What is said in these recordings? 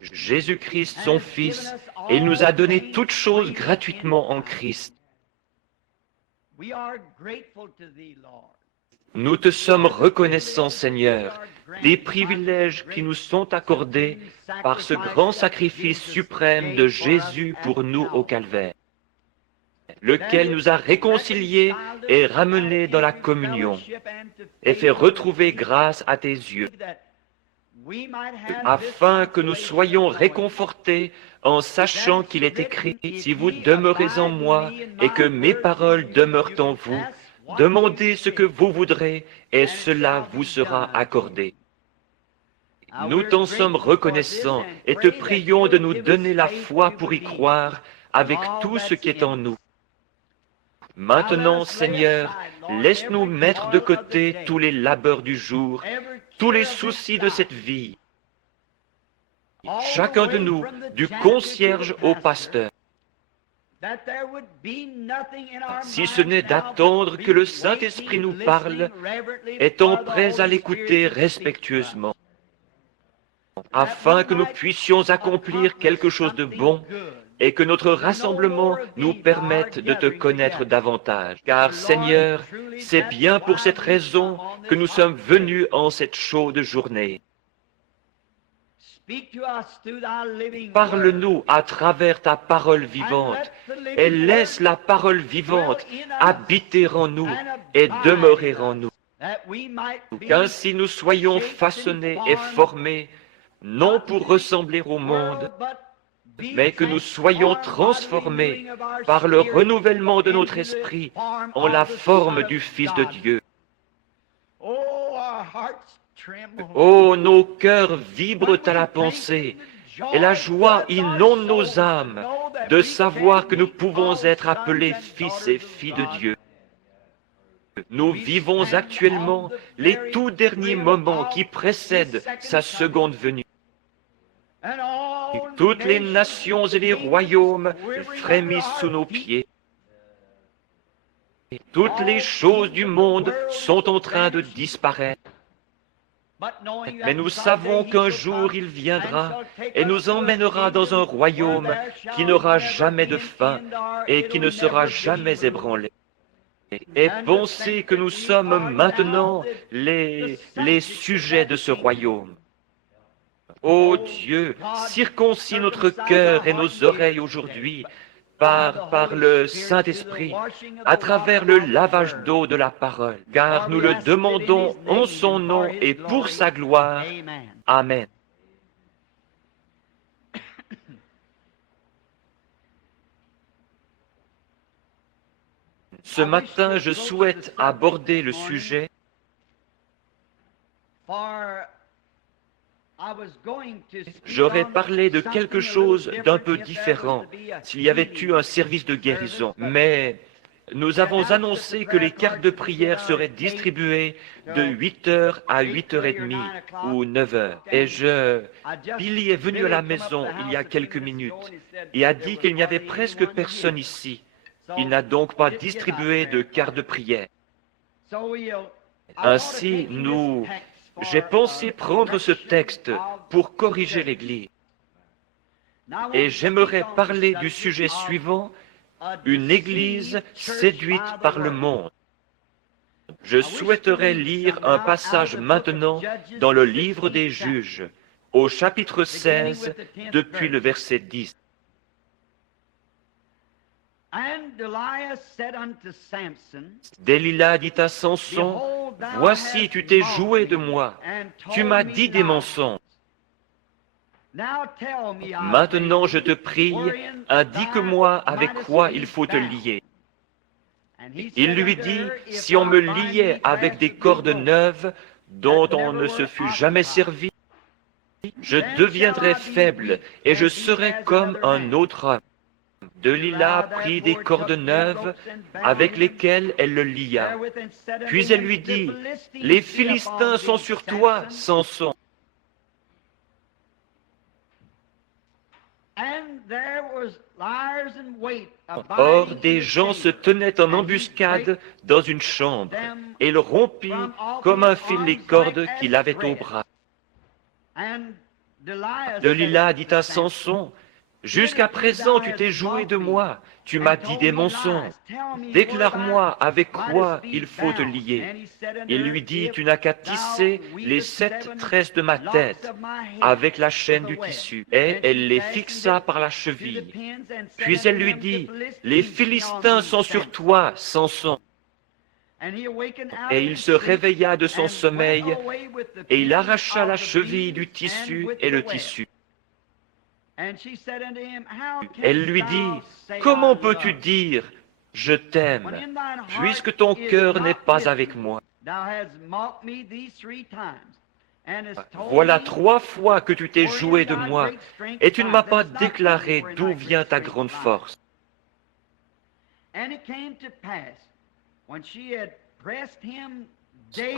Jésus-Christ, son Fils, et il nous a donné toutes choses gratuitement en Christ. Nous te sommes reconnaissants, Seigneur, des privilèges qui nous sont accordés par ce grand sacrifice suprême de Jésus pour nous au Calvaire, lequel nous a réconciliés et ramenés dans la communion, et fait retrouver grâce à tes yeux, afin que nous soyons réconfortés en sachant qu'il est écrit, « Si vous demeurez en moi et que mes paroles demeurent en vous, demandez ce que vous voudrez et cela vous sera accordé. » Nous t'en sommes reconnaissants et te prions de nous donner la foi pour y croire avec tout ce qui est en nous. Maintenant, Seigneur, laisse-nous mettre de côté tous les labeurs du jour, tous les soucis de cette vie, chacun de nous, du concierge au pasteur, si ce n'est d'attendre que le Saint-Esprit nous parle, étant prêts à l'écouter respectueusement, afin que nous puissions accomplir quelque chose de bon et que notre rassemblement nous permette de te connaître davantage. Car, Seigneur, c'est bien pour cette raison que nous sommes venus en cette chaude journée. Parle-nous à travers ta parole vivante et laisse la parole vivante habiter en nous et demeurer en nous, qu'ainsi nous soyons façonnés et formés, non pour ressembler au monde, mais que nous soyons transformés par le renouvellement de notre esprit en la forme du Fils de Dieu. Oh, nos cœurs vibrent à la pensée, et la joie inonde nos âmes de savoir que nous pouvons être appelés fils et filles de Dieu. Nous vivons actuellement les tout derniers moments qui précèdent sa seconde venue. Toutes les nations et les royaumes frémissent sous nos pieds. Toutes les choses du monde sont en train de disparaître. Mais nous savons qu'un jour il viendra et nous emmènera dans un royaume qui n'aura jamais de fin et qui ne sera jamais ébranlé. Et pensez que nous sommes maintenant les sujets de ce royaume. Ô Dieu, circoncis notre cœur et nos oreilles aujourd'hui par le Saint-Esprit, à travers le lavage d'eau de la parole, car nous le demandons en son nom et pour sa gloire. Amen. Ce matin, je souhaite aborder le sujet J'aurais parlé de quelque chose d'un peu différent s'il y avait eu un service de guérison, mais nous avons annoncé que les cartes de prière seraient distribuées de 8h à 8h30 ou 9h. Et Billy est venu à la maison il y a quelques minutes et a dit qu'il n'y avait presque personne ici. Il n'a donc pas distribué de cartes de prière. Ainsi, j'ai pensé prendre ce texte pour corriger l'Église. Et j'aimerais parler du sujet suivant, une Église séduite par le monde. Je souhaiterais lire un passage maintenant dans le livre des Juges, au chapitre 16, depuis le verset 10. Delilah dit à Samson, « Voici, tu t'es joué de moi, tu m'as dit des mensonges. Maintenant, je te prie, indique-moi avec quoi il faut te lier. » Il lui dit, « Si on me liait avec des cordes neuves dont on ne se fût jamais servi, je deviendrais faible et je serais comme un autre homme. » Delilah prit des cordes neuves avec lesquelles elle le lia. Puis elle lui dit, « Les Philistins sont sur toi, Samson. » Or, des gens se tenaient en embuscade dans une chambre, et il rompit comme un fil les cordes qu'il avait au bras. Delilah dit à Samson, « Jusqu'à présent tu t'es joué de moi, tu m'as dit des mensonges. Déclare-moi avec quoi il faut te lier. » Il lui dit, « Tu n'as qu'à tisser les 7 tresses de ma tête avec la chaîne du tissu. » Et elle les fixa par la cheville. Puis elle lui dit, « Les Philistins sont sur toi, Samson. » Et il se réveilla de son sommeil, et il arracha la cheville du tissu et le tissu. Elle lui dit, « Comment peux-tu dire, je t'aime, puisque ton cœur n'est pas avec moi? Voilà 3 fois que tu t'es joué de moi, et tu ne m'as pas déclaré d'où vient ta grande force. »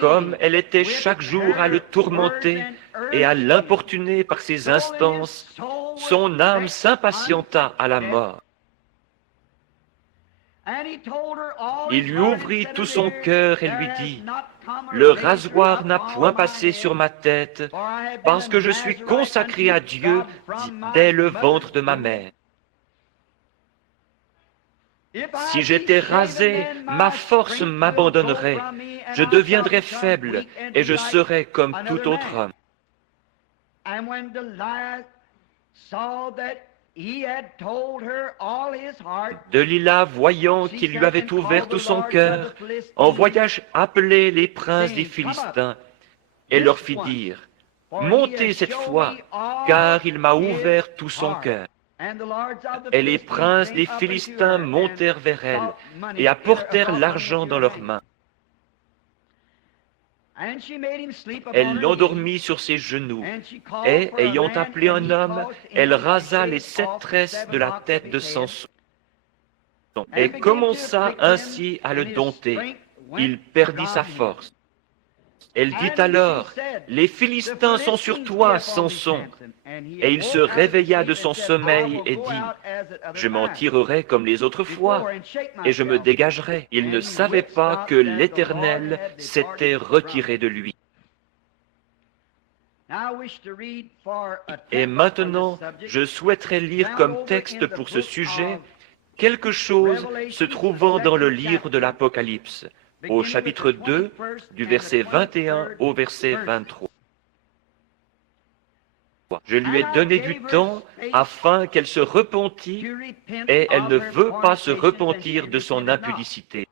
Comme elle était chaque jour à le tourmenter et à l'importuner par ses instances, son âme s'impatienta à la mort. Il lui ouvrit tout son cœur et lui dit, « Le rasoir n'a point passé sur ma tête, parce que je suis consacré à Dieu dès le ventre de ma mère. Si j'étais rasé, ma force m'abandonnerait, je deviendrais faible et je serais comme tout autre homme. » Delilah, voyant qu'il lui avait ouvert tout son cœur, envoya appeler les princes des Philistins et leur fit dire, « Montez cette fois, car il m'a ouvert tout son cœur. » Et les princes des Philistins montèrent vers elle et apportèrent l'argent dans leurs mains. Elle l'endormit sur ses genoux, et, ayant appelé un homme, elle rasa les 7 tresses de la tête de Samson, et commença ainsi à le dompter. Il perdit sa force. Elle dit alors, « Les Philistins sont sur toi, Samson. » Et il se réveilla de son sommeil et dit, « Je m'en tirerai comme les autres fois, et je me dégagerai. » Il ne savait pas que l'Éternel s'était retiré de lui. Et maintenant, je souhaiterais lire comme texte pour ce sujet quelque chose se trouvant dans le livre de l'Apocalypse, au chapitre 2, du verset 21 au verset 23. Je lui ai donné du temps afin qu'elle se repentît, et elle ne veut pas se repentir de son impudicité.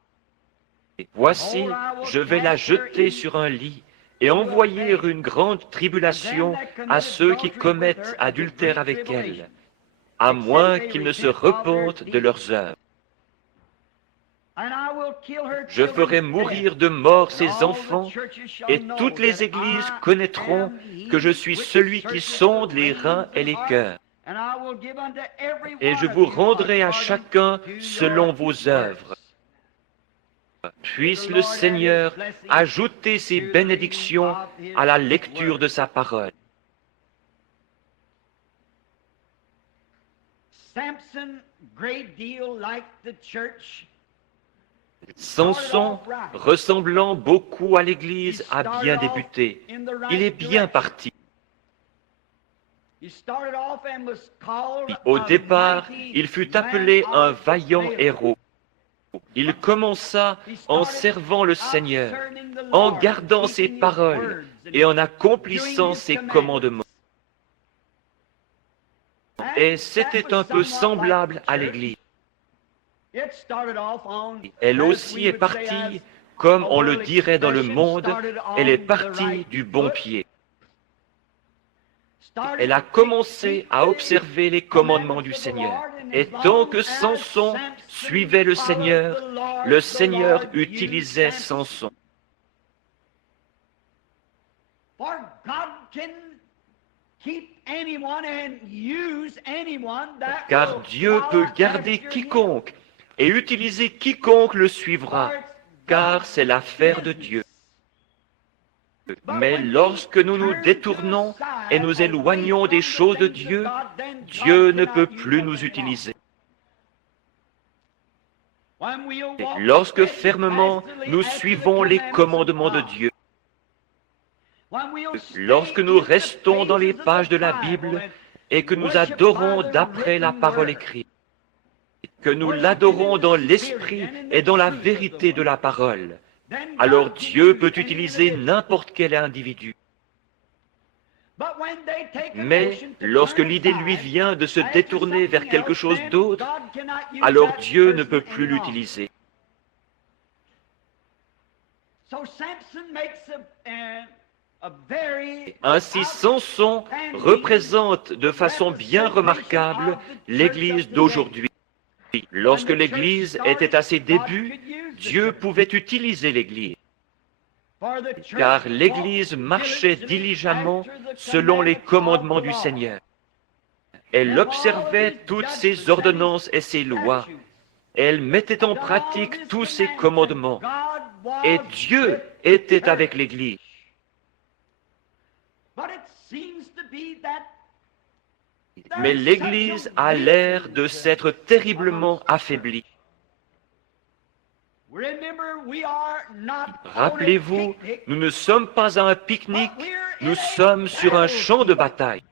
Voici, je vais la jeter sur un lit et envoyer une grande tribulation à ceux qui commettent adultère avec elle, à moins qu'ils ne se repentent de leurs œuvres. Je ferai mourir de mort ses enfants, et toutes les églises connaîtront que je suis celui qui sonde les reins et les cœurs. Et je vous rendrai à chacun selon vos œuvres. Puisse le Seigneur ajouter ses bénédictions à la lecture de sa parole. Samson, ressemblant beaucoup à l'Église, a bien débuté. Il est bien parti. Au départ, il fut appelé un vaillant héros. Il commença en servant le Seigneur, en gardant ses paroles et en accomplissant ses commandements. Et c'était un peu semblable à l'Église. Elle aussi est partie, comme on le dirait dans le monde, elle est partie du bon pied. Elle a commencé à observer les commandements du Seigneur. Et tant que Samson suivait le Seigneur utilisait Samson. Car Dieu peut garder quiconque et utiliser quiconque le suivra, car c'est l'affaire de Dieu. Mais lorsque nous nous détournons et nous éloignons des choses de Dieu, Dieu ne peut plus nous utiliser. Lorsque fermement nous suivons les commandements de Dieu, Lorsque nous restons dans les pages de la Bible et que nous adorons d'après la parole écrite, que nous l'adorons dans l'esprit et dans la vérité de la parole, alors Dieu peut utiliser n'importe quel individu. Mais lorsque l'idée lui vient de se détourner vers quelque chose d'autre, alors Dieu ne peut plus l'utiliser. Ainsi, Samson représente de façon bien remarquable l'Église d'aujourd'hui. Lorsque l'Église était à ses débuts, Dieu pouvait utiliser l'Église, car l'Église marchait diligemment selon les commandements du Seigneur. Elle observait toutes ses ordonnances et ses lois. Elle mettait en pratique tous ses commandements. Et Dieu était avec l'Église. Mais l'Église a l'air de s'être terriblement affaiblie. Rappelez-vous, nous ne sommes pas à un pique-nique, nous sommes sur un champ de bataille.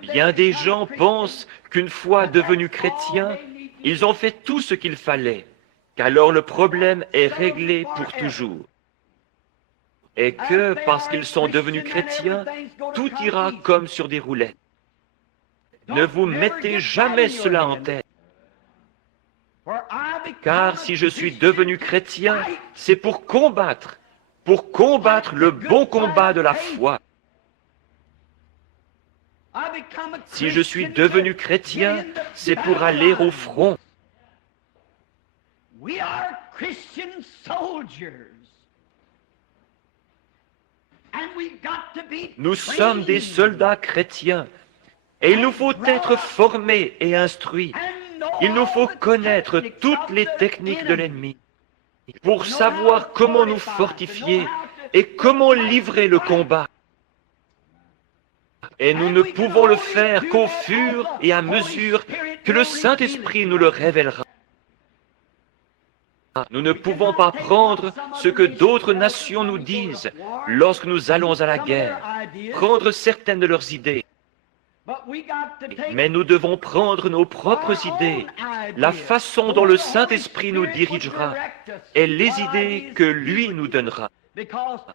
Bien des gens pensent qu'une fois devenus chrétiens, ils ont fait tout ce qu'il fallait, qu'alors le problème est réglé pour toujours. Et que, parce qu'ils sont devenus chrétiens, tout ira comme sur des roulettes. Ne vous mettez jamais cela en tête. Car si je suis devenu chrétien, c'est pour combattre le bon combat de la foi. Si je suis devenu chrétien, c'est pour aller au front. Nous sommes des soldats chrétiens et il nous faut être formés et instruits. Il nous faut connaître toutes les techniques de l'ennemi pour savoir comment nous fortifier et comment livrer le combat. Et nous ne pouvons le faire qu'au fur et à mesure que le Saint-Esprit nous le révélera. Nous ne pouvons pas prendre ce que d'autres nations nous disent lorsque nous allons à la guerre, prendre certaines de leurs idées. Mais nous devons prendre nos propres idées, la façon dont le Saint-Esprit nous dirigera et les idées que lui nous donnera,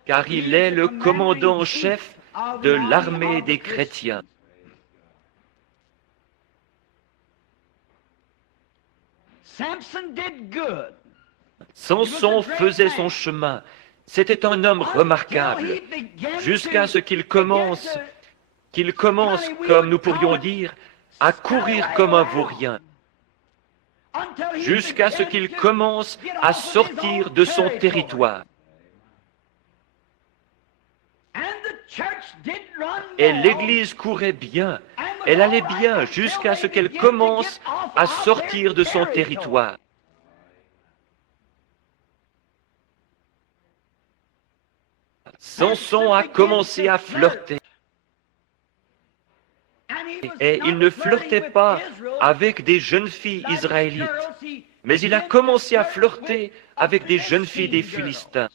car il est le commandant en chef de l'armée des chrétiens. Samson faisait son chemin. C'était un homme remarquable, jusqu'à ce qu'il commence, comme nous pourrions dire, à courir comme un vaurien, jusqu'à ce qu'il commence à sortir de son territoire. Et l'Église courait bien, elle allait bien jusqu'à ce qu'elle commence à sortir de son territoire. Samson a commencé à flirter. Et il ne flirtait pas avec des jeunes filles israélites, mais il a commencé à flirter avec des jeunes filles des Philistins.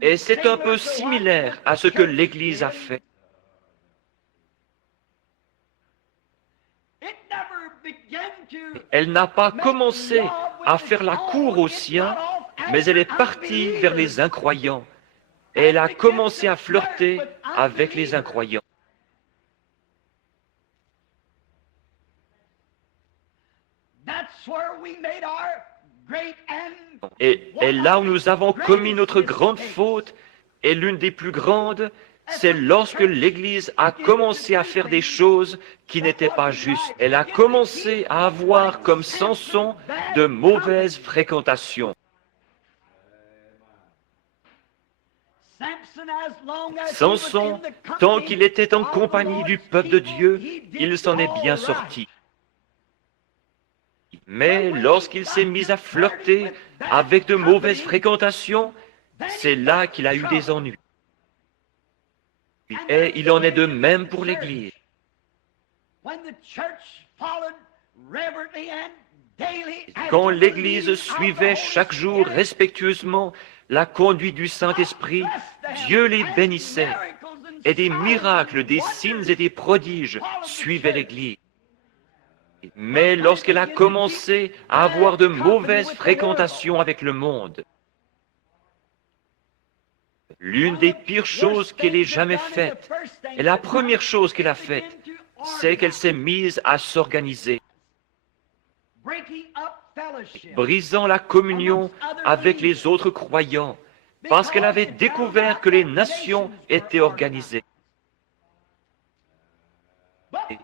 Et c'est un peu similaire à ce que l'Église a fait. Elle n'a pas commencé à faire la cour aux siens, mais elle est partie vers les incroyants. Et elle a commencé à flirter avec les incroyants. Et là où nous avons commis notre grande faute, et l'une des plus grandes, c'est lorsque l'Église a commencé à faire des choses qui n'étaient pas justes. Elle a commencé à avoir, comme Samson, de mauvaises fréquentations. Samson, tant qu'il était en compagnie du peuple de Dieu, il s'en est bien sorti. Mais lorsqu'il s'est mis à flirter avec de mauvaises fréquentations, c'est là qu'il a eu des ennuis. Et il en est de même pour l'Église. Quand l'Église suivait chaque jour respectueusement la conduite du Saint-Esprit, Dieu les bénissait, et des miracles, des signes et des prodiges suivaient l'Église. Mais lorsqu'elle a commencé à avoir de mauvaises fréquentations avec le monde, l'une des pires choses qu'elle ait jamais faites, et la première chose qu'elle a faite, c'est qu'elle s'est mise à s'organiser, brisant la communion avec les autres croyants, parce qu'elle avait découvert que les nations étaient organisées.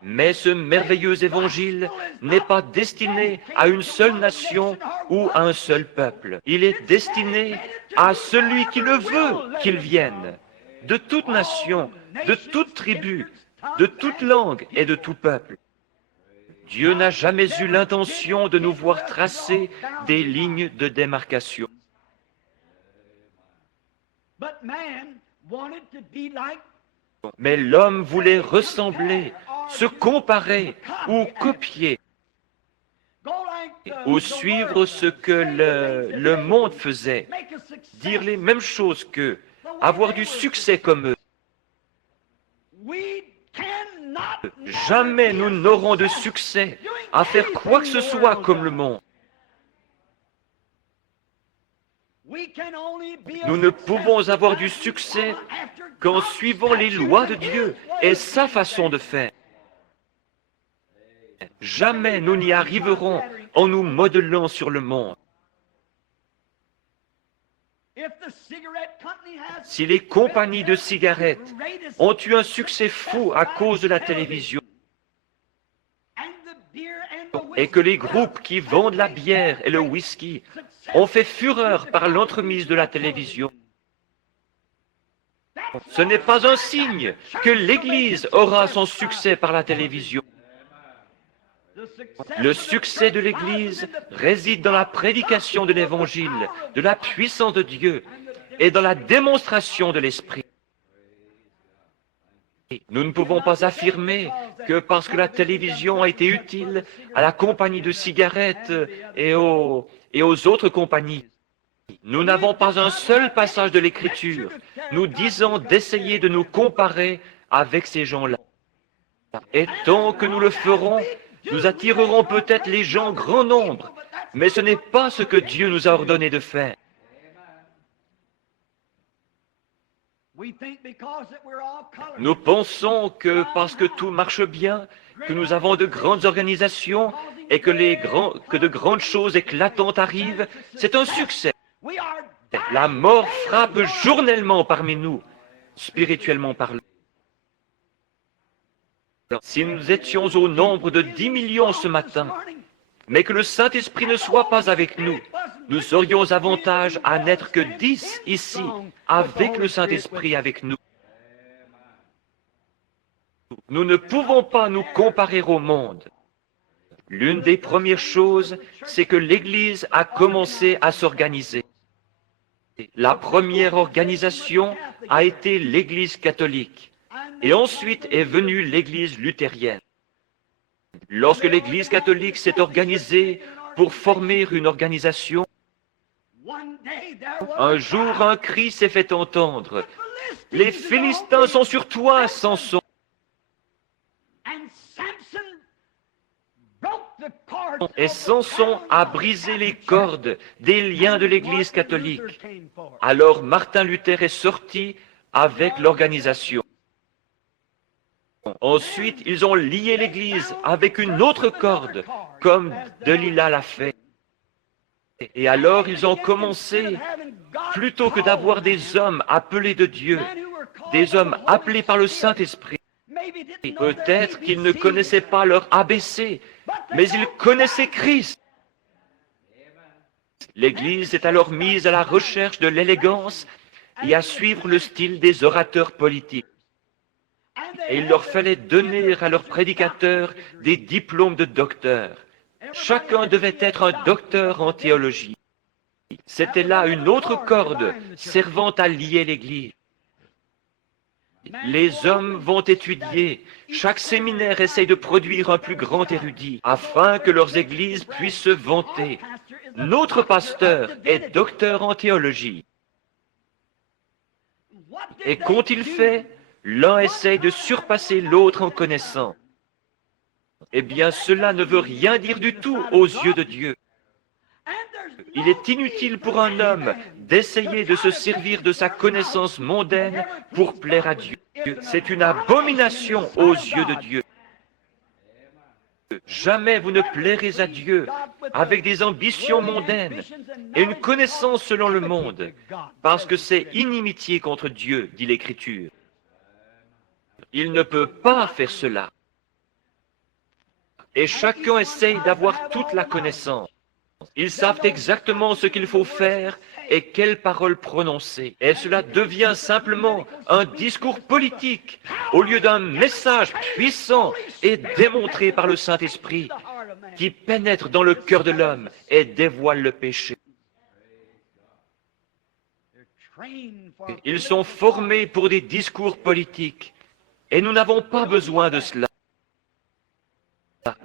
Mais ce merveilleux évangile n'est pas destiné à une seule nation ou à un seul peuple. Il est destiné à celui qui le veut qu'il vienne, de toute nation, de toute tribu, de toute langue et de tout peuple. Dieu n'a jamais eu l'intention de nous voir tracer des lignes de démarcation. Mais l'homme voulait ressembler, se comparer ou copier, ou suivre ce que le monde faisait, dire les mêmes choses qu'eux, avoir du succès comme eux. Jamais nous n'aurons de succès à faire quoi que ce soit comme le monde. Nous ne pouvons avoir du succès qu'en suivant les lois de Dieu et sa façon de faire. Jamais nous n'y arriverons en nous modelant sur le monde. Si les compagnies de cigarettes ont eu un succès fou à cause de la télévision, et que les groupes qui vendent la bière et le whisky ont fait fureur par l'entremise de la télévision, ce n'est pas un signe que l'Église aura son succès par la télévision. Le succès de l'Église réside dans la prédication de l'Évangile, de la puissance de Dieu et dans la démonstration de l'Esprit. Nous ne pouvons pas affirmer que parce que la télévision a été utile à la compagnie de cigarettes et aux autres compagnies, nous n'avons pas un seul passage de l'Écriture nous disant d'essayer de nous comparer avec ces gens-là. Et tant que nous le ferons, nous attirerons peut-être les gens en grand nombre, mais ce n'est pas ce que Dieu nous a ordonné de faire. Nous pensons que parce que tout marche bien, que nous avons de grandes organisations et que de grandes choses éclatantes arrivent, c'est un succès. La mort frappe journellement parmi nous, spirituellement parlant. Si nous étions au nombre de 10 millions ce matin, mais que le Saint-Esprit ne soit pas avec nous, nous aurions avantage à n'être que 10 ici, avec le Saint-Esprit avec nous. Nous ne pouvons pas nous comparer au monde. L'une des premières choses, c'est que l'Église a commencé à s'organiser. La première organisation a été l'Église catholique, et ensuite est venue l'Église luthérienne. Lorsque l'Église catholique s'est organisée pour former une organisation, un jour un cri s'est fait entendre. « Les Philistins sont sur toi, Samson !» Et Samson a brisé les cordes des liens de l'Église catholique. Alors Martin Luther est sorti avec l'organisation. Ensuite, ils ont lié l'Église avec une autre corde, comme Delilah l'a fait. Et alors, ils ont commencé, plutôt que d'avoir des hommes appelés de Dieu, des hommes appelés par le Saint-Esprit, peut-être qu'ils ne connaissaient pas leur ABC, mais ils connaissaient Christ. L'Église est alors mise à la recherche de l'élégance et à suivre le style des orateurs politiques. Et il leur fallait donner à leurs prédicateurs des diplômes de docteur. Chacun devait être un docteur en théologie. C'était là une autre corde servant à lier l'Église. Les hommes vont étudier. Chaque séminaire essaye de produire un plus grand érudit, afin que leurs églises puissent se vanter. Notre pasteur est docteur en théologie. Et qu'ont-ils fait? L'un essaye de surpasser l'autre en connaissant. Eh bien, cela ne veut rien dire du tout aux yeux de Dieu. Il est inutile pour un homme d'essayer de se servir de sa connaissance mondaine pour plaire à Dieu. C'est une abomination aux yeux de Dieu. Jamais vous ne plairez à Dieu avec des ambitions mondaines et une connaissance selon le monde, parce que c'est inimitié contre Dieu, dit l'Écriture. Il ne peut pas faire cela. Et chacun essaye d'avoir toute la connaissance. Ils savent exactement ce qu'il faut faire et quelles paroles prononcer. Et cela devient simplement un discours politique au lieu d'un message puissant et démontré par le Saint-Esprit qui pénètre dans le cœur de l'homme et dévoile le péché. Ils sont formés pour des discours politiques et nous n'avons pas besoin de cela.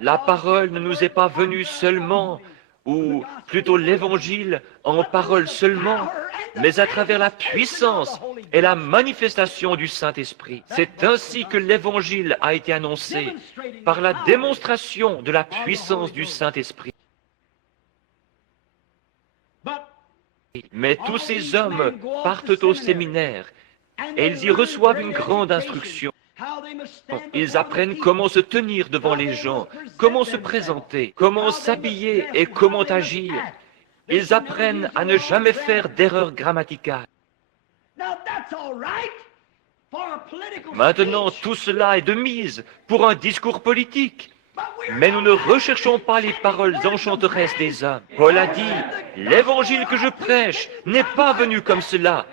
La parole ne nous est pas venue seulement, ou plutôt l'Évangile en parole seulement, mais à travers la puissance et la manifestation du Saint-Esprit. C'est ainsi que l'Évangile a été annoncé, par la démonstration de la puissance du Saint-Esprit. Mais tous ces hommes partent au séminaire et ils y reçoivent une grande instruction. Ils apprennent comment se tenir devant les gens, comment se présenter, comment s'habiller et comment agir. Ils apprennent à ne jamais faire d'erreur grammaticale. Maintenant, tout cela est de mise pour un discours politique. Mais nous ne recherchons pas les paroles enchanteresses des hommes. Paul a dit, l'évangile que je prêche n'est pas venu comme cela.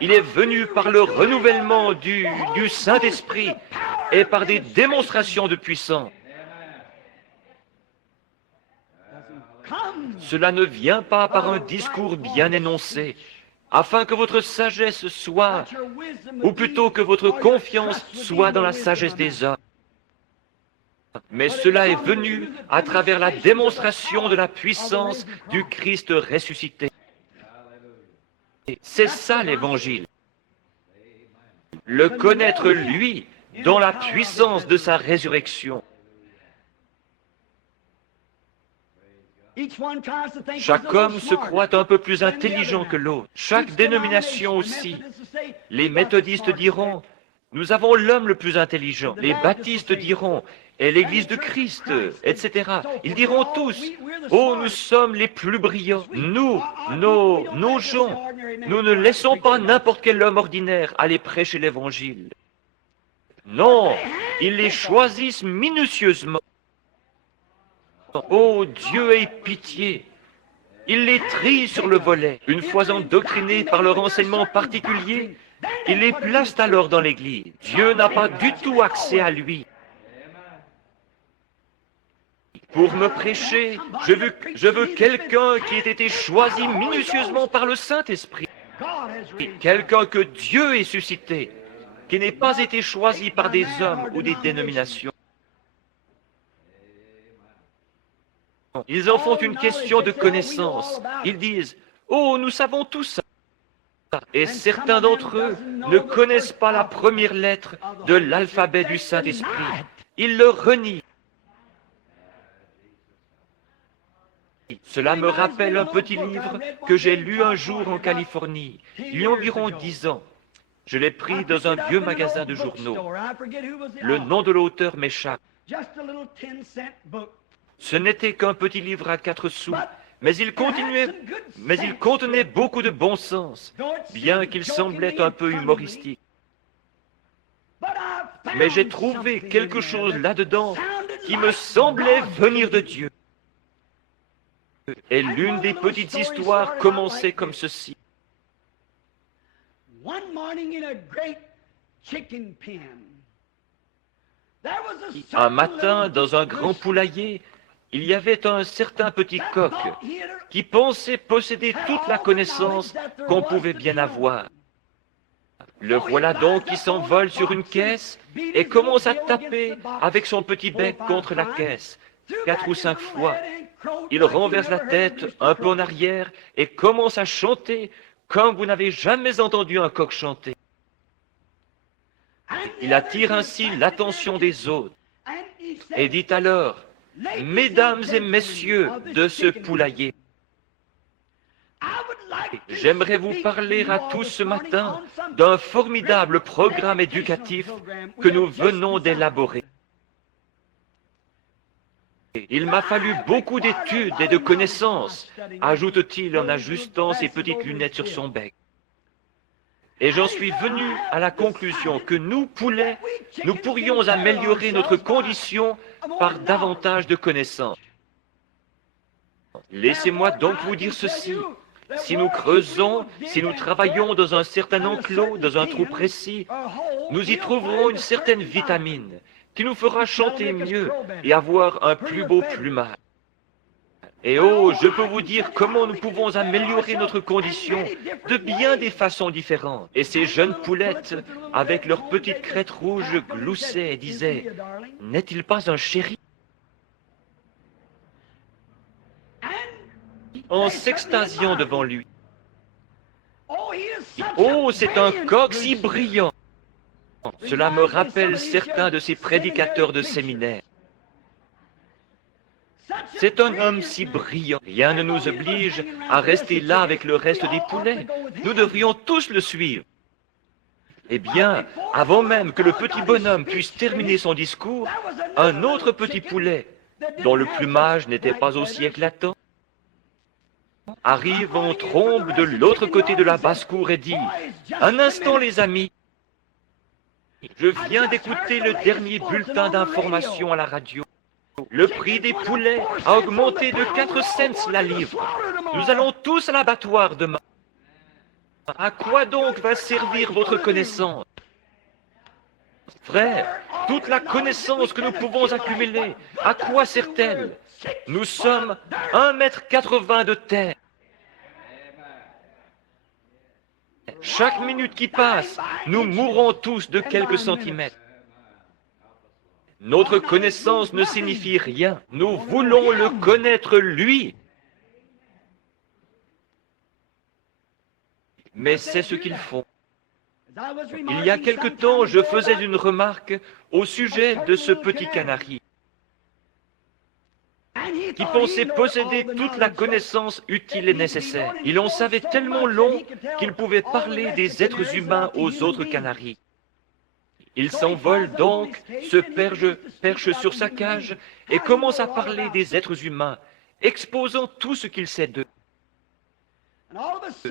Il est venu par le renouvellement du Saint-Esprit et par des démonstrations de puissance. Cela ne vient pas par un discours bien énoncé, afin que votre sagesse soit, ou plutôt que votre confiance soit dans la sagesse des hommes. Mais cela est venu à travers la démonstration de la puissance du Christ ressuscité. C'est ça l'Évangile. Le connaître lui dans la puissance de sa résurrection. Chaque homme se croit un peu plus intelligent que l'autre. Chaque dénomination aussi. Les méthodistes diront, nous avons l'homme le plus intelligent. Les baptistes diront, et l'Église de Christ, etc. Ils diront tous, oh, nous sommes les plus brillants. Nous, nos gens, nous ne laissons pas n'importe quel homme ordinaire aller prêcher l'Évangile. Non, ils les choisissent minutieusement. Oh, Dieu ait pitié. Ils les trient sur le volet. Une fois endoctrinés par leur enseignement particulier, ils les placent alors dans l'Église. Dieu n'a pas du tout accès à lui. Pour me prêcher, je veux quelqu'un qui ait été choisi minutieusement par le Saint-Esprit. Quelqu'un que Dieu ait suscité, qui n'ait pas été choisi par des hommes ou des dénominations. Ils en font une question de connaissance. Ils disent, oh, nous savons tout ça. Et certains d'entre eux ne connaissent pas la première lettre de l'alphabet du Saint-Esprit. Ils le renient. Cela me rappelle un petit livre que j'ai lu un jour en Californie, il y a environ 10 ans. Je l'ai pris dans un vieux magasin de journaux. Le nom de l'auteur m'échappe. Ce n'était qu'un petit livre à 4 sous, mais il contenait beaucoup de bon sens, bien qu'il semblait un peu humoristique. Mais j'ai trouvé quelque chose là-dedans qui me semblait venir de Dieu. Et l'une des petites histoires commençait comme ceci. Un matin, dans un grand poulailler, il y avait un certain petit coq qui pensait posséder toute la connaissance qu'on pouvait bien avoir. Le voilà donc qui s'envole sur une caisse et commence à taper avec son petit bec contre la caisse, 4 ou 5 fois. Il renverse la tête un peu en arrière et commence à chanter comme vous n'avez jamais entendu un coq chanter. Il attire ainsi l'attention des autres et dit alors, « Mesdames et messieurs de ce poulailler, j'aimerais vous parler à tous ce matin d'un formidable programme éducatif que nous venons d'élaborer. Il m'a fallu beaucoup d'études et de connaissances, ajoute-t-il en ajustant ses petites lunettes sur son bec. Et j'en suis venu à la conclusion que nous, poulets, nous pourrions améliorer notre condition par davantage de connaissances. Laissez-moi donc vous dire ceci. Si nous creusons, si nous travaillons dans un certain enclos, dans un trou précis, nous y trouverons une certaine vitamine qui nous fera chanter mieux et avoir un plus beau plumage. Et oh, je peux vous dire comment nous pouvons améliorer notre condition de bien des façons différentes. Et ces jeunes poulettes, avec leurs petites crêtes rouges, gloussaient et disaient, « N'est-il pas un chéri ?» en s'extasiant devant lui. Oh, c'est un coq si brillant! Cela me rappelle certains de ces prédicateurs de séminaire. C'est un homme si brillant. Rien ne nous oblige à rester là avec le reste des poulets. Nous devrions tous le suivre. Eh bien, avant même que le petit bonhomme puisse terminer son discours, un autre petit poulet, dont le plumage n'était pas aussi éclatant, arrive en trombe de l'autre côté de la basse-cour et dit « Un instant, les amis, je viens d'écouter le dernier bulletin d'information à la radio. Le prix des poulets a augmenté de 4 cents la livre. Nous allons tous à l'abattoir demain. À quoi donc va servir votre connaissance? Frère, toute la connaissance que nous pouvons accumuler, à quoi sert-elle? Nous sommes 1,80 m de terre. Chaque minute qui passe, nous mourrons tous de quelques centimètres. Notre connaissance ne signifie rien. Nous voulons le connaître, lui. Mais c'est ce qu'ils font. Il y a quelque temps, je faisais une remarque au sujet de ce petit canari qui pensait posséder toute la connaissance utile et nécessaire. Il en savait tellement long qu'il pouvait parler des êtres humains aux autres canaris. Il s'envole donc, se perche sur sa cage et commence à parler des êtres humains, exposant tout ce qu'il sait d'eux.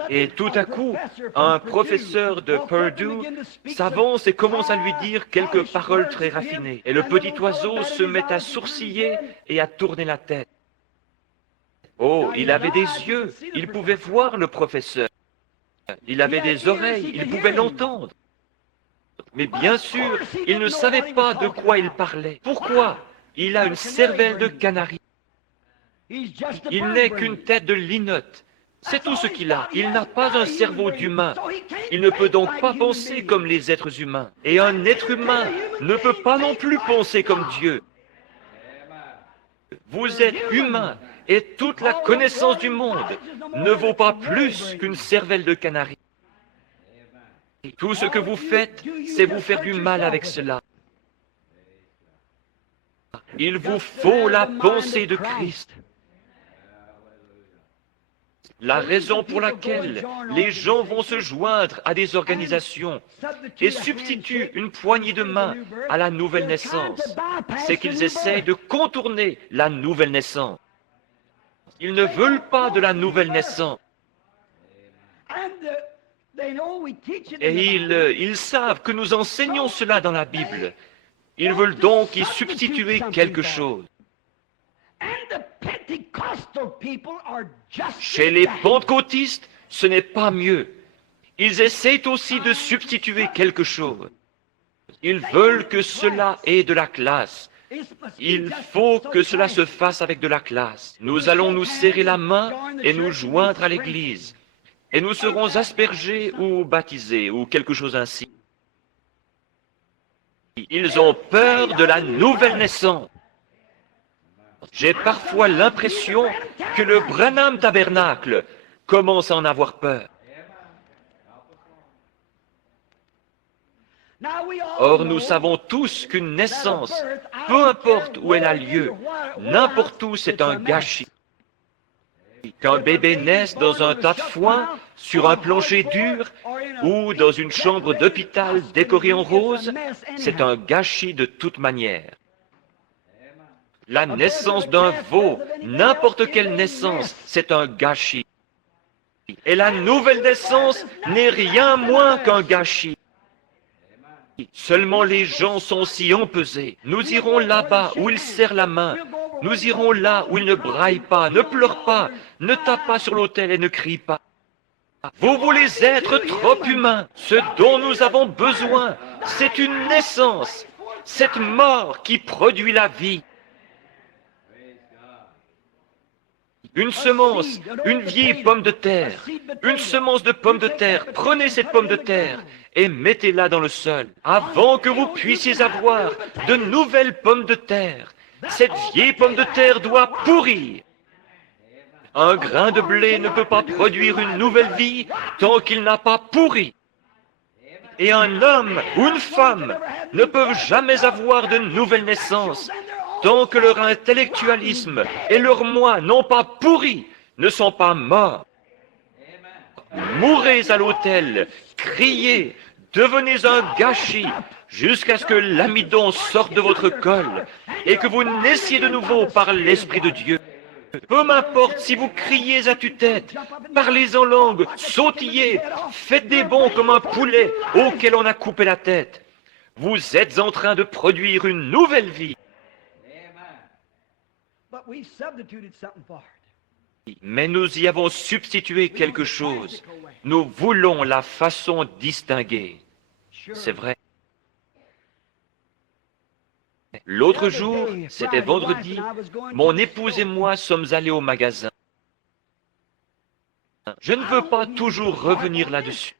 Et tout à coup, un professeur de Purdue s'avance et commence à lui dire quelques paroles très raffinées. Et le petit oiseau se met à sourciller et à tourner la tête. Oh, il avait des yeux, il pouvait voir le professeur. Il avait des oreilles, il pouvait l'entendre. Mais bien sûr, il ne savait pas de quoi il parlait. Pourquoi? Il a une cervelle de canari. Il n'est qu'une tête de linotte. C'est tout ce qu'il a. Il n'a pas un cerveau d'humain. Il ne peut donc pas penser comme les êtres humains. Et un être humain ne peut pas non plus penser comme Dieu. Vous êtes humain et toute la connaissance du monde ne vaut pas plus qu'une cervelle de canari. Tout ce que vous faites, c'est vous faire du mal avec cela. Il vous faut la pensée de Christ. La raison pour laquelle les gens vont se joindre à des organisations et substituent une poignée de main à la nouvelle naissance, c'est qu'ils essayent de contourner la nouvelle naissance. Ils ne veulent pas de la nouvelle naissance. Et ils savent que nous enseignons cela dans la Bible. Ils veulent donc y substituer quelque chose. Chez les pentecôtistes, ce n'est pas mieux. Ils essayent aussi de substituer quelque chose. Ils veulent que cela ait de la classe. Il faut que cela se fasse avec de la classe. Nous allons nous serrer la main et nous joindre à l'Église. et nous serons aspergés ou baptisés ou quelque chose ainsi. Ils ont peur de la nouvelle naissance. J'ai parfois l'impression que le Branham Tabernacle commence à en avoir peur. Or, nous savons tous qu'une naissance, peu importe où elle a lieu, n'importe où, c'est un gâchis. Qu'un bébé naisse dans un tas de foin, sur un plancher dur, ou dans une chambre d'hôpital décorée en rose, c'est un gâchis de toute manière. La naissance d'un veau, n'importe quelle naissance, c'est un gâchis. Et la nouvelle naissance n'est rien moins qu'un gâchis. Seulement les gens sont si empesés. Nous irons là-bas où ils serrent la main. Nous irons là où ils ne braillent pas, ne pleurent pas, ne tapent pas sur l'autel et ne crient pas. Vous voulez être trop humain. Ce dont nous avons besoin, c'est une naissance. Cette mort qui produit la vie. Une semence, une vieille pomme de terre, une semence de pomme de terre. Prenez cette pomme de terre et mettez-la dans le sol, avant que vous puissiez avoir de nouvelles pommes de terre. Cette vieille pomme de terre doit pourrir. Un grain de blé ne peut pas produire une nouvelle vie tant qu'il n'a pas pourri. Et un homme ou une femme ne peuvent jamais avoir de nouvelle naissance tant que leur intellectualisme et leur moi n'ont pas pourri, ne sont pas morts. Mourez à l'autel, criez, devenez un gâchis, jusqu'à ce que l'amidon sorte de votre col et que vous naissiez de nouveau par l'Esprit de Dieu. Peu m'importe si vous criez à tue-tête, parlez en langue, sautillez, faites des bonds comme un poulet auquel on a coupé la tête. Vous êtes en train de produire une nouvelle vie. Mais nous y avons substitué quelque chose. Nous voulons la façon distinguée. C'est vrai. L'autre jour, c'était vendredi, mon épouse et moi sommes allés au magasin. Je ne veux pas toujours revenir là-dessus.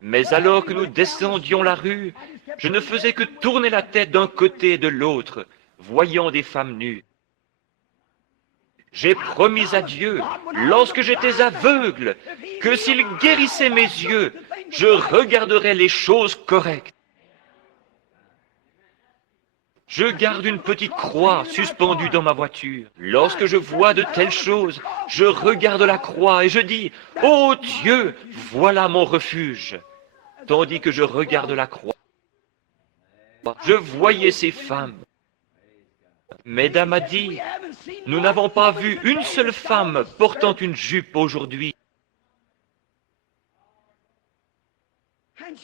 Mais alors que nous descendions la rue, je ne faisais que tourner la tête d'un côté et de l'autre, voyant des femmes nues. J'ai promis à Dieu, lorsque j'étais aveugle, que s'il guérissait mes yeux, je regarderais les choses correctes. Je garde une petite croix suspendue dans ma voiture. Lorsque je vois de telles choses, je regarde la croix et je dis, « Oh Dieu, voilà mon refuge !» Tandis que je regarde la croix, je voyais ces femmes. Mesdames a dit, « Nous n'avons pas vu une seule femme portant une jupe aujourd'hui. »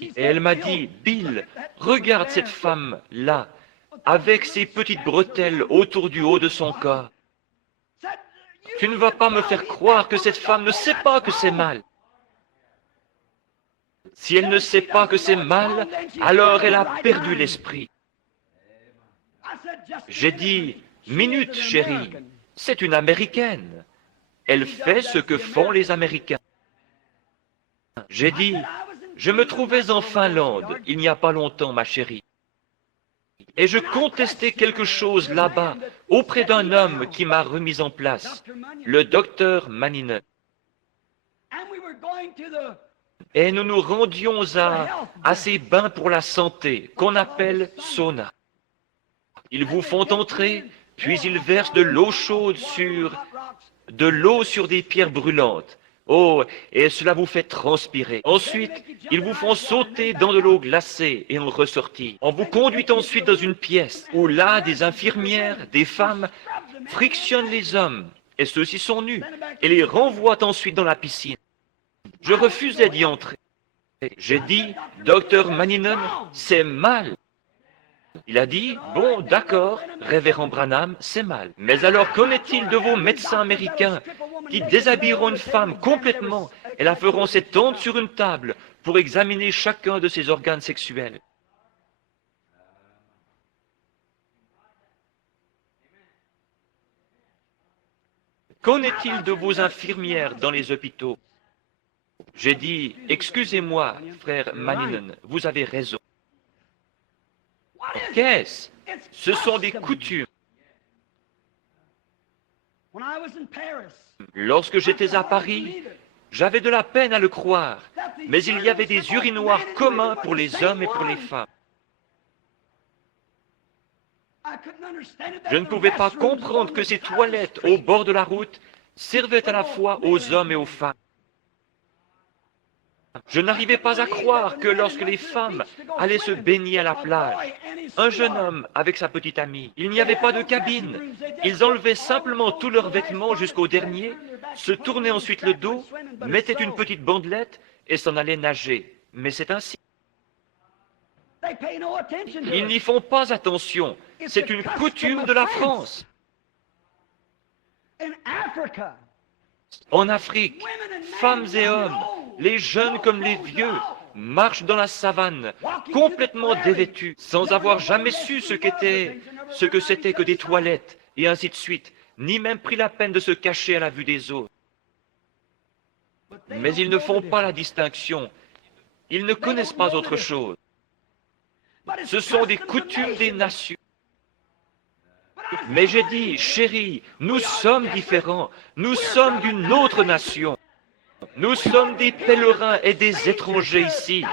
Et elle m'a dit, « Bill, regarde cette femme-là, avec ses petites bretelles autour du haut de son corps. Tu ne vas pas me faire croire que cette femme ne sait pas que c'est mal. Si elle ne sait pas que c'est mal, alors elle a perdu l'esprit. » J'ai dit, « Minute, chérie, c'est une Américaine. Elle fait ce que font les Américains. » J'ai dit, « Je me trouvais en Finlande il n'y a pas longtemps, ma chérie. Et je contestais quelque chose là-bas, auprès d'un homme qui m'a remis en place, le docteur Maninen. Et nous nous rendions à ces bains pour la santé, qu'on appelle sauna. Ils vous font entrer, puis ils versent de l'eau chaude sur des pierres brûlantes. Oh, et cela vous fait transpirer. Ensuite, ils vous font sauter dans de l'eau glacée et en ressortir. On vous conduit ensuite dans une pièce où là, des infirmières, des femmes, frictionnent les hommes, et ceux-ci sont nus, et les renvoient ensuite dans la piscine. Je refusais d'y entrer. J'ai dit, « Docteur Maninen, c'est mal. » Il a dit, « Bon, d'accord, révérend Branham, c'est mal. Mais alors qu'en est-il de vos médecins américains qui déshabilleront une femme complètement et la feront s'étendre sur une table pour examiner chacun de ses organes sexuels? » Qu'en est-il de vos infirmières dans les hôpitaux? J'ai dit, excusez-moi, frère Maninen, vous avez raison. Qu'est-ce? Ce sont des coutumes. Lorsque j'étais à Paris, j'avais de la peine à le croire, mais il y avait des urinoirs communs pour les hommes et pour les femmes. Je ne pouvais pas comprendre que ces toilettes au bord de la route servaient à la fois aux hommes et aux femmes. Je n'arrivais pas à croire que lorsque les femmes allaient se baigner à la plage, un jeune homme avec sa petite amie, il n'y avait pas de cabine. Ils enlevaient simplement tous leurs vêtements jusqu'au dernier, se tournaient ensuite le dos, mettaient une petite bandelette et s'en allaient nager. Mais c'est ainsi. Ils n'y font pas attention. C'est une coutume de la France. En Afrique, femmes et hommes, les jeunes comme les vieux, marchent dans la savane, complètement dévêtus, sans avoir jamais su ce que c'était que des toilettes, et ainsi de suite, ni même pris la peine de se cacher à la vue des autres. Mais ils ne font pas la distinction. Ils ne connaissent pas autre chose. Ce sont des coutumes des nations. Mais j'ai dit, chérie, nous sommes différents. Nous sommes d'une autre nation. Nous sommes des pèlerins et des étrangers ici.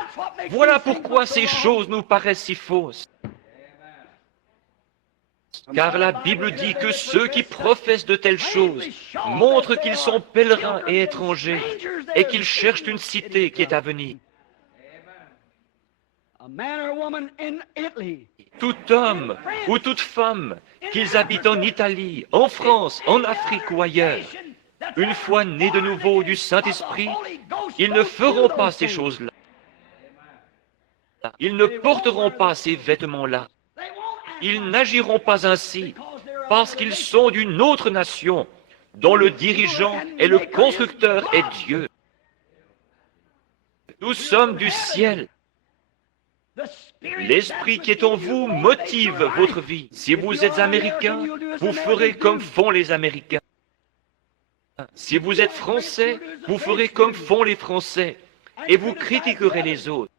Voilà pourquoi ces choses nous paraissent si fausses. Car la Bible dit que ceux qui professent de telles choses montrent qu'ils sont pèlerins et étrangers et qu'ils cherchent une cité qui est à venir. Tout homme ou toute femme, qu'ils habitent en Italie, en France, en Afrique ou ailleurs, une fois nés de nouveau du Saint-Esprit, ils ne feront pas ces choses-là. Ils ne porteront pas ces vêtements-là. Ils n'agiront pas ainsi parce qu'ils sont d'une autre nation dont le dirigeant et le constructeur est Dieu. Nous sommes du ciel. L'esprit qui est en vous motive votre vie. Si vous êtes américain, vous ferez comme font les Américains. Si vous êtes français, vous ferez comme font les Français et vous critiquerez les autres.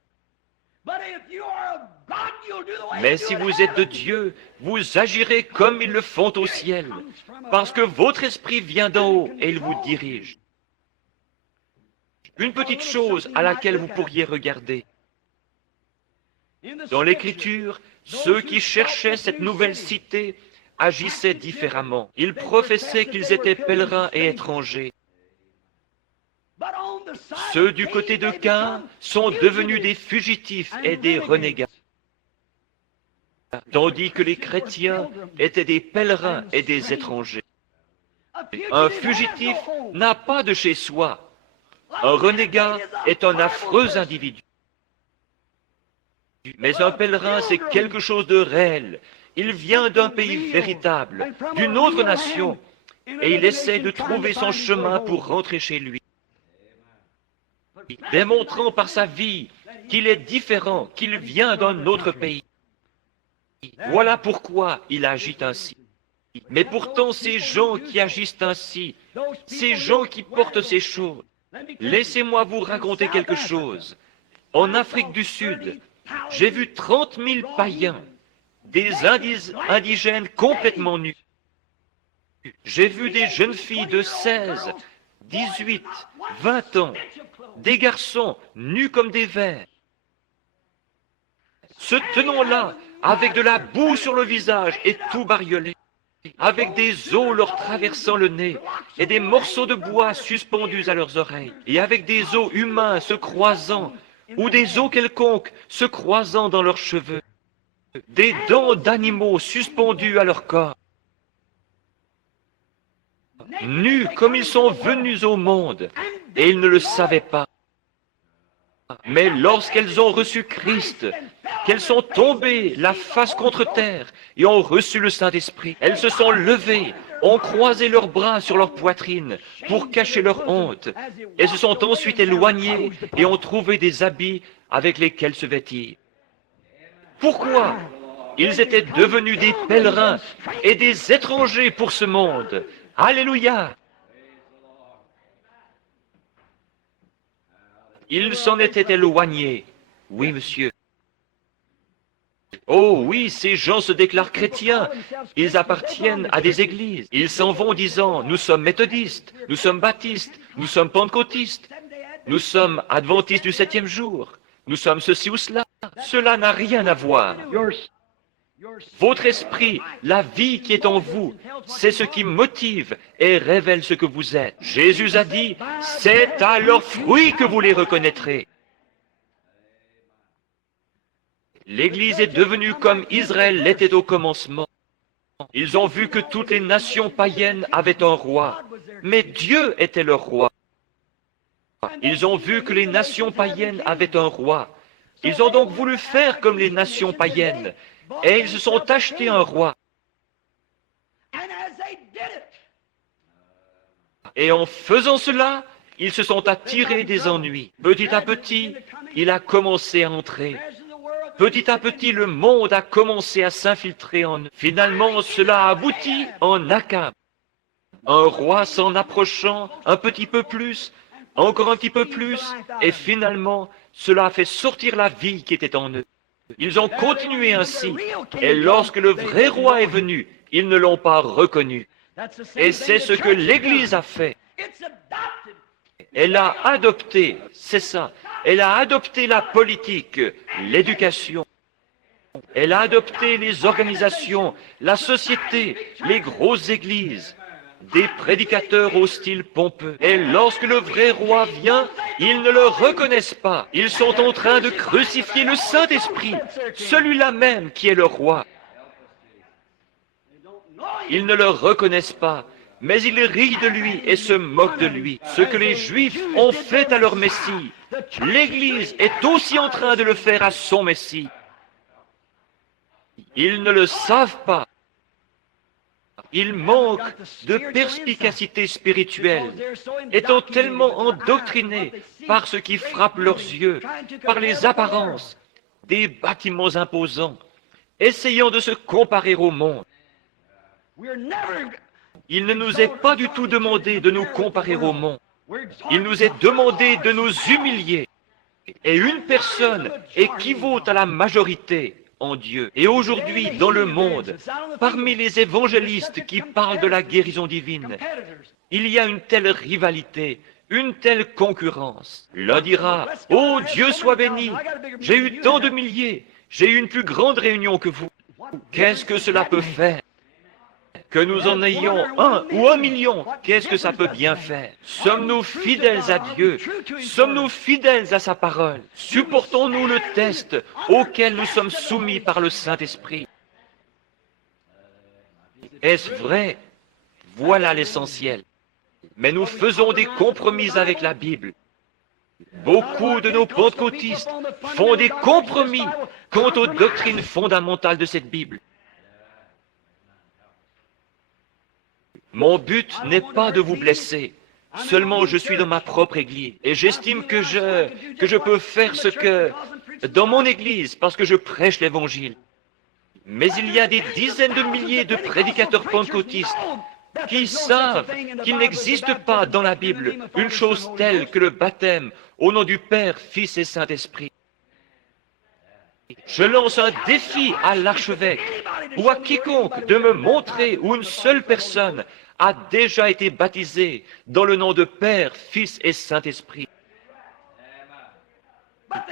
Mais si vous êtes de Dieu, vous agirez comme ils le font au ciel, parce que votre esprit vient d'en haut et il vous dirige. Une petite chose à laquelle vous pourriez regarder. Dans l'Écriture, ceux qui cherchaient cette nouvelle cité agissaient différemment. Ils professaient qu'ils étaient pèlerins et étrangers. Ceux du côté de Caïn sont devenus des fugitifs et des renégats, tandis que les chrétiens étaient des pèlerins et des étrangers. Un fugitif n'a pas de chez soi. Un renégat est un affreux individu. Mais un pèlerin, c'est quelque chose de réel. Il vient d'un pays véritable, d'une autre nation, et il essaie de trouver son chemin pour rentrer chez lui, démontrant par sa vie qu'il est différent, qu'il vient d'un autre pays. Voilà pourquoi il agit ainsi. Mais pourtant, ces gens qui agissent ainsi, ces gens qui portent ces choses, laissez-moi vous raconter quelque chose. En Afrique du Sud, j'ai vu 30 000 païens, des indigènes complètement nus. J'ai vu des jeunes filles de 16, 18, 20 ans, des garçons nus comme des vers, se tenant là, avec de la boue sur le visage et tout bariolé, avec des os leur traversant le nez et des morceaux de bois suspendus à leurs oreilles, et avec des os humains se croisant, ou des os quelconques se croisant dans leurs cheveux, des dents d'animaux suspendues à leur corps, nus comme ils sont venus au monde, et ils ne le savaient pas. Mais lorsqu'elles ont reçu Christ, qu'elles sont tombées la face contre terre et ont reçu le Saint-Esprit, elles se sont levées, ont croisé leurs bras sur leur poitrine pour cacher leur honte, et se sont ensuite éloignées et ont trouvé des habits avec lesquels se vêtir. Pourquoi? Ils étaient devenus des pèlerins et des étrangers pour ce monde. Alléluia! Ils s'en étaient éloignés. Oui, monsieur. Oh oui, ces gens se déclarent chrétiens. Ils appartiennent à des églises. Ils s'en vont disant, nous sommes méthodistes, nous sommes baptistes, nous sommes pentecôtistes, nous sommes adventistes du 7e jour, nous sommes ceci ou cela. Cela n'a rien à voir. Votre esprit, la vie qui est en vous, c'est ce qui motive et révèle ce que vous êtes. Jésus a dit, c'est à leurs fruits que vous les reconnaîtrez. L'Église est devenue comme Israël l'était au commencement. Ils ont vu que toutes les nations païennes avaient un roi, mais Dieu était leur roi. Ils ont vu que les nations païennes avaient un roi. Ils ont donc voulu faire comme les nations païennes, et ils se sont achetés un roi. Et en faisant cela, ils se sont attirés des ennuis. Petit à petit, il a commencé à entrer. Petit à petit, le monde a commencé à s'infiltrer en eux. Finalement, cela a abouti en Akab. Un roi s'en approchant un petit peu plus, encore un petit peu plus, et finalement, cela a fait sortir la vie qui était en eux. Ils ont continué ainsi, et lorsque le vrai roi est venu, ils ne l'ont pas reconnu. Et c'est ce que l'Église a fait. Elle a adopté, c'est ça, elle a adopté la politique, l'éducation. Elle a adopté les organisations, la société, les grosses églises, des prédicateurs au style pompeux. Et lorsque le vrai roi vient, ils ne le reconnaissent pas. Ils sont en train de crucifier le Saint-Esprit, celui-là même qui est le roi. Ils ne le reconnaissent pas, mais ils rient de lui et se moquent de lui. Ce que les Juifs ont fait à leur Messie, l'Église est aussi en train de le faire à son Messie. Ils ne le savent pas. Ils manquent de perspicacité spirituelle, étant tellement endoctrinés par ce qui frappe leurs yeux, par les apparences, des bâtiments imposants, essayant de se comparer au monde. Il ne nous est pas du tout demandé de nous comparer au monde. Il nous est demandé de nous humilier. Et une personne équivaut à la majorité en Dieu. Et aujourd'hui, dans le monde, parmi les évangélistes qui parlent de la guérison divine, il y a une telle rivalité, une telle concurrence. L'un dira, « Oh, Dieu soit béni, j'ai eu tant de milliers, j'ai eu une plus grande réunion que vous. » Qu'est-ce que cela peut faire? Que nous en ayons 1 ou 1 million, qu'est-ce que ça peut bien faire? Sommes-nous fidèles à Dieu? Sommes-nous fidèles à sa parole? Supportons-nous le test auquel nous sommes soumis par le Saint-Esprit? Est-ce vrai? Voilà l'essentiel. Mais nous faisons des compromis avec la Bible. Beaucoup de nos pentecôtistes font des compromis quant aux doctrines fondamentales de cette Bible. Mon but n'est pas de vous blesser. Seulement, je suis dans ma propre église. Et j'estime que je peux faire ce que... dans mon église, parce que je prêche l'évangile. Mais il y a des dizaines de milliers de prédicateurs pentecôtistes qui savent qu'il n'existe pas dans la Bible une chose telle que le baptême au nom du Père, Fils et Saint-Esprit. Je lance un défi à l'archevêque ou à quiconque de me montrer où une seule personne a déjà été baptisée dans le nom de Père, Fils et Saint-Esprit.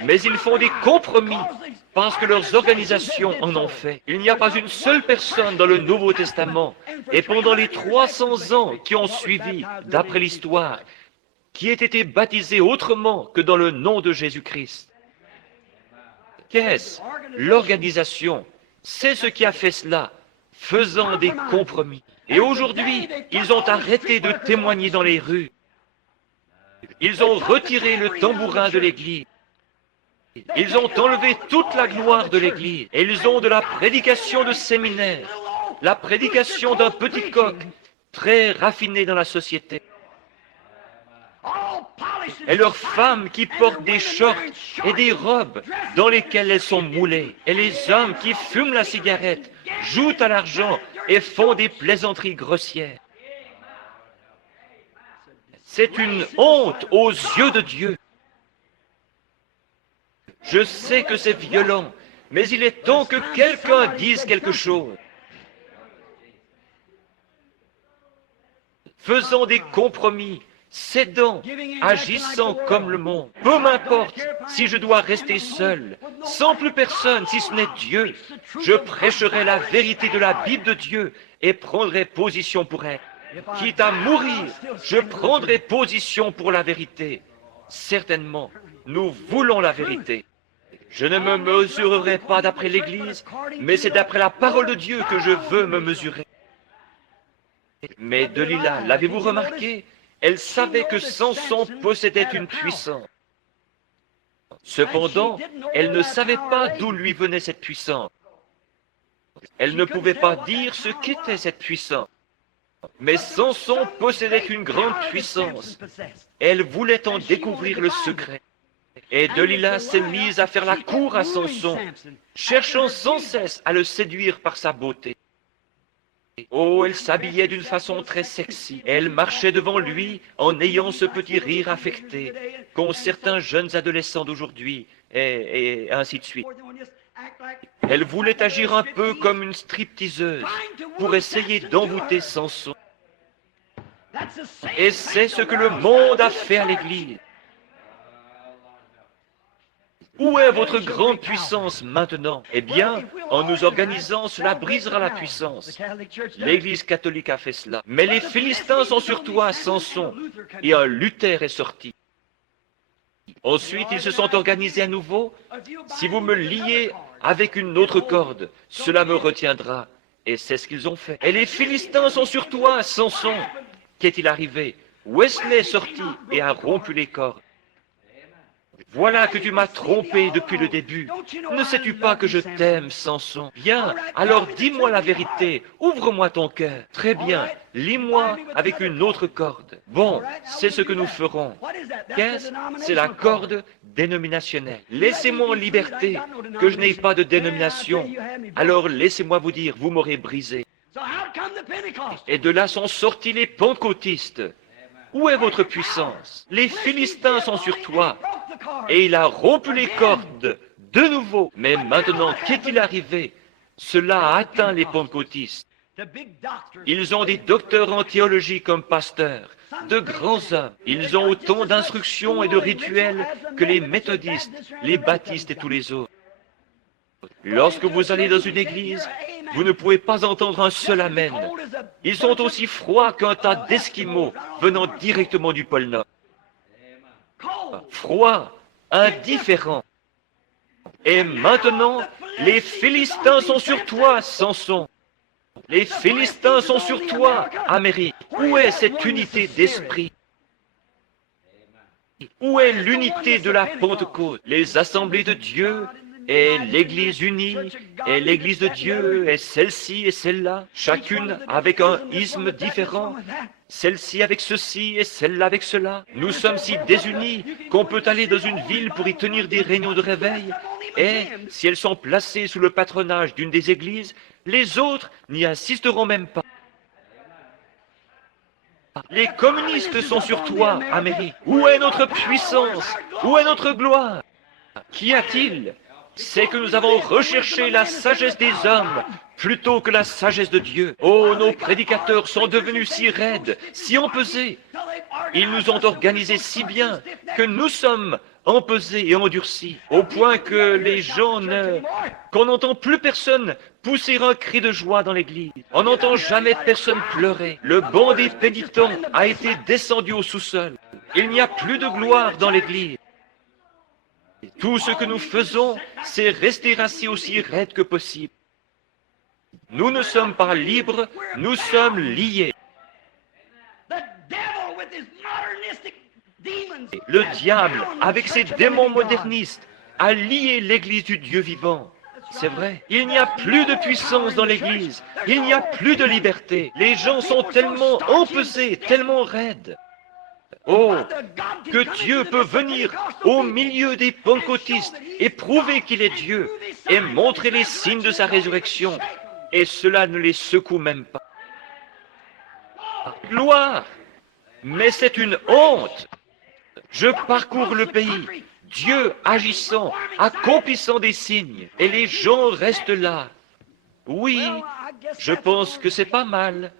Mais ils font des compromis parce que leurs organisations en ont fait. Il n'y a pas une seule personne dans le Nouveau Testament et pendant les 300 ans qui ont suivi, d'après l'histoire, qui ait été baptisée autrement que dans le nom de Jésus-Christ. Qu'est-ce? L'organisation. C'est ce qui a fait cela, faisant des compromis. Et aujourd'hui, ils ont arrêté de témoigner dans les rues. Ils ont retiré le tambourin de l'Église. Ils ont enlevé toute la gloire de l'Église. Et ils ont de la prédication de séminaire, la prédication d'un petit coq, très raffiné dans la société. Et leurs femmes qui portent des shorts et des robes dans lesquelles elles sont moulées. Et les hommes qui fument la cigarette, jouent à l'argent et font des plaisanteries grossières. C'est une honte aux yeux de Dieu. Je sais que c'est violent, mais il est temps que quelqu'un dise quelque chose. Faisant des compromis, cédant, agissant comme le monde. Peu m'importe si je dois rester seul, sans plus personne si ce n'est Dieu. Je prêcherai la vérité de la Bible de Dieu et prendrai position pour elle. Quitte à mourir, je prendrai position pour la vérité. Certainement, nous voulons la vérité. Je ne me mesurerai pas d'après l'Église, mais c'est d'après la parole de Dieu que je veux me mesurer. Mais Delilah, l'avez-vous remarqué? Elle savait que Samson possédait une puissance. Cependant, elle ne savait pas d'où lui venait cette puissance. Elle ne pouvait pas dire ce qu'était cette puissance. Mais Samson possédait une grande puissance. Elle voulait en découvrir le secret. Et Delilah s'est mise à faire la cour à Samson, cherchant sans cesse à le séduire par sa beauté. Oh, elle s'habillait d'une façon très sexy. Elle marchait devant lui en ayant ce petit rire affecté qu'ont certains jeunes adolescents d'aujourd'hui, et ainsi de suite. Elle voulait agir un peu comme une stripteaseuse pour essayer d'envoûter Samson. Et c'est ce que le monde a fait à l'Église. Où est votre grande puissance maintenant? Eh bien, en nous organisant, cela brisera la puissance. L'Église catholique a fait cela. Mais les Philistins sont sur toi, Samson, et un Luther est sorti. Ensuite, ils se sont organisés à nouveau. Si vous me liez avec une autre corde, cela me retiendra. Et c'est ce qu'ils ont fait. Et les Philistins sont sur toi, Samson. Qu'est-il arrivé? Wesley est sorti et a rompu les cordes. Voilà que tu m'as trompé depuis le début. Ne sais-tu pas que je t'aime, Samson? Bien, alors dis-moi la vérité, ouvre-moi ton cœur. Très bien, lis-moi avec une autre corde. Bon, c'est ce que nous ferons. Qu'est-ce? C'est la corde dénominationnelle. Laissez-moi en liberté, que je n'ai pas de dénomination. Alors laissez-moi vous dire, vous m'aurez brisé. Et de là sont sortis les pentecôtistes. Où est votre puissance? Les Philistins sont sur toi. Et il a rompu les cordes de nouveau. Mais maintenant, qu'est-il arrivé? Cela a atteint les pentecôtistes. Ils ont des docteurs en théologie comme pasteurs, de grands hommes. Ils ont autant d'instructions et de rituels que les méthodistes, les baptistes et tous les autres. Lorsque vous allez dans une église, vous ne pouvez pas entendre un seul amen. Ils sont aussi froids qu'un tas d'Esquimaux venant directement du pôle Nord. Froid, indifférent. Et maintenant, les Philistins sont sur toi, Samson. Les Philistins sont sur toi, Amérique. Où est cette unité d'esprit? Où est l'unité de la Pentecôte? Les assemblées de Dieu et l'Église unie, et l'Église de Dieu, et celle-ci et celle-là, chacune avec un isme différent, celle-ci avec ceci et celle-là avec cela. Nous sommes si désunis qu'on peut aller dans une ville pour y tenir des réunions de réveil, et si elles sont placées sous le patronage d'une des églises, les autres n'y assisteront même pas. Les communistes sont sur toi, Amérique. Où est notre puissance? Où est notre gloire? Qu'y a-t-il? C'est que nous avons recherché la sagesse des hommes plutôt que la sagesse de Dieu. Oh, nos prédicateurs sont devenus si raides, si empesés. Ils nous ont organisés si bien que nous sommes empesés et endurcis, au point que les gens qu'on n'entend plus personne pousser un cri de joie dans l'église. On n'entend jamais personne pleurer. Le banc des pénitents a été descendu au sous-sol. Il n'y a plus de gloire dans l'église. Tout ce que nous faisons, c'est rester assis aussi raide que possible. Nous ne sommes pas libres, nous sommes liés. Le diable, avec ses démons modernistes, a lié l'Église du Dieu vivant. C'est vrai. Il n'y a plus de puissance dans l'Église. Il n'y a plus de liberté. Les gens sont tellement empesés, tellement raides. Oh, que Dieu peut venir au milieu des pentecôtistes et prouver qu'il est Dieu et montrer les signes de sa résurrection. Et cela ne les secoue même pas. Gloire! Mais c'est une honte. Je parcours le pays, Dieu agissant, accomplissant des signes, et les gens restent là. Oui, je pense que c'est pas mal.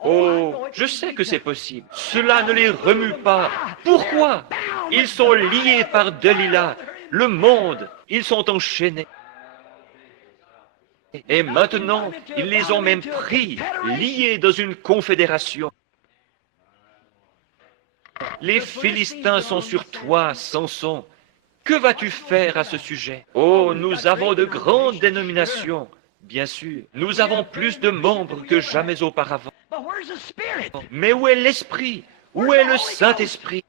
Oh, je sais que c'est possible. Cela ne les remue pas. Pourquoi? Ils sont liés par Delilah, le monde, ils sont enchaînés. Et maintenant, ils les ont même pris, liés dans une confédération. Les Philistins sont sur toi, Samson. Que vas-tu faire à ce sujet? Oh, nous avons de grandes dénominations, bien sûr. Nous avons plus de membres que jamais auparavant. Mais où est l'Esprit? Où est le Saint-Esprit?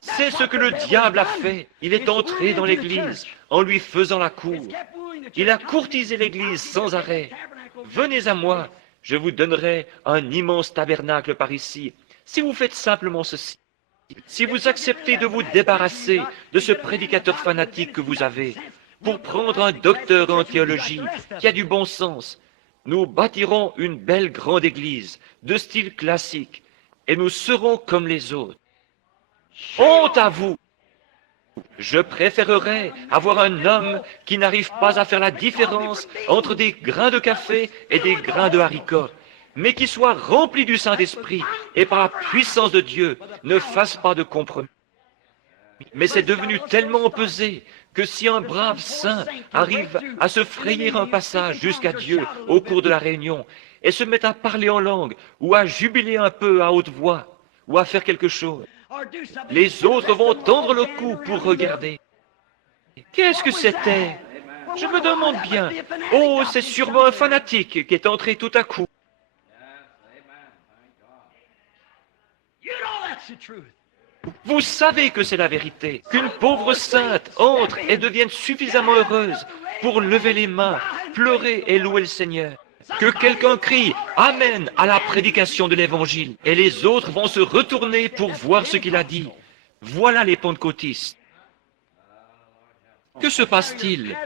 C'est ce que le diable a fait. Il est entré dans l'Église en lui faisant la cour. Il a courtisé l'Église sans arrêt. Venez à moi, je vous donnerai un immense tabernacle par ici, si vous faites simplement ceci. Si vous acceptez de vous débarrasser de ce prédicateur fanatique que vous avez, pour prendre un docteur en théologie qui a du bon sens, nous bâtirons une belle grande église de style classique et nous serons comme les autres. Honte à vous! Je préférerais avoir un homme qui n'arrive pas à faire la différence entre des grains de café et des grains de haricots, mais qui soit rempli du Saint-Esprit et par la puissance de Dieu ne fasse pas de compromis. Mais c'est devenu tellement pesé que si un brave saint arrive à se frayer un passage jusqu'à Dieu au cours de la réunion et se met à parler en langue ou à jubiler un peu à haute voix ou à faire quelque chose, les autres vont tendre le cou pour regarder. Qu'est-ce que c'était? Je me demande bien. Oh, c'est sûrement un fanatique qui est entré tout à coup. Vous savez que c'est la vérité, qu'une pauvre sainte entre et devienne suffisamment heureuse pour lever les mains, pleurer et louer le Seigneur. Que quelqu'un crie « Amen » à la prédication de l'Évangile, et les autres vont se retourner pour voir ce qu'il a dit. Voilà les pentecôtistes. Que se passe-t-il?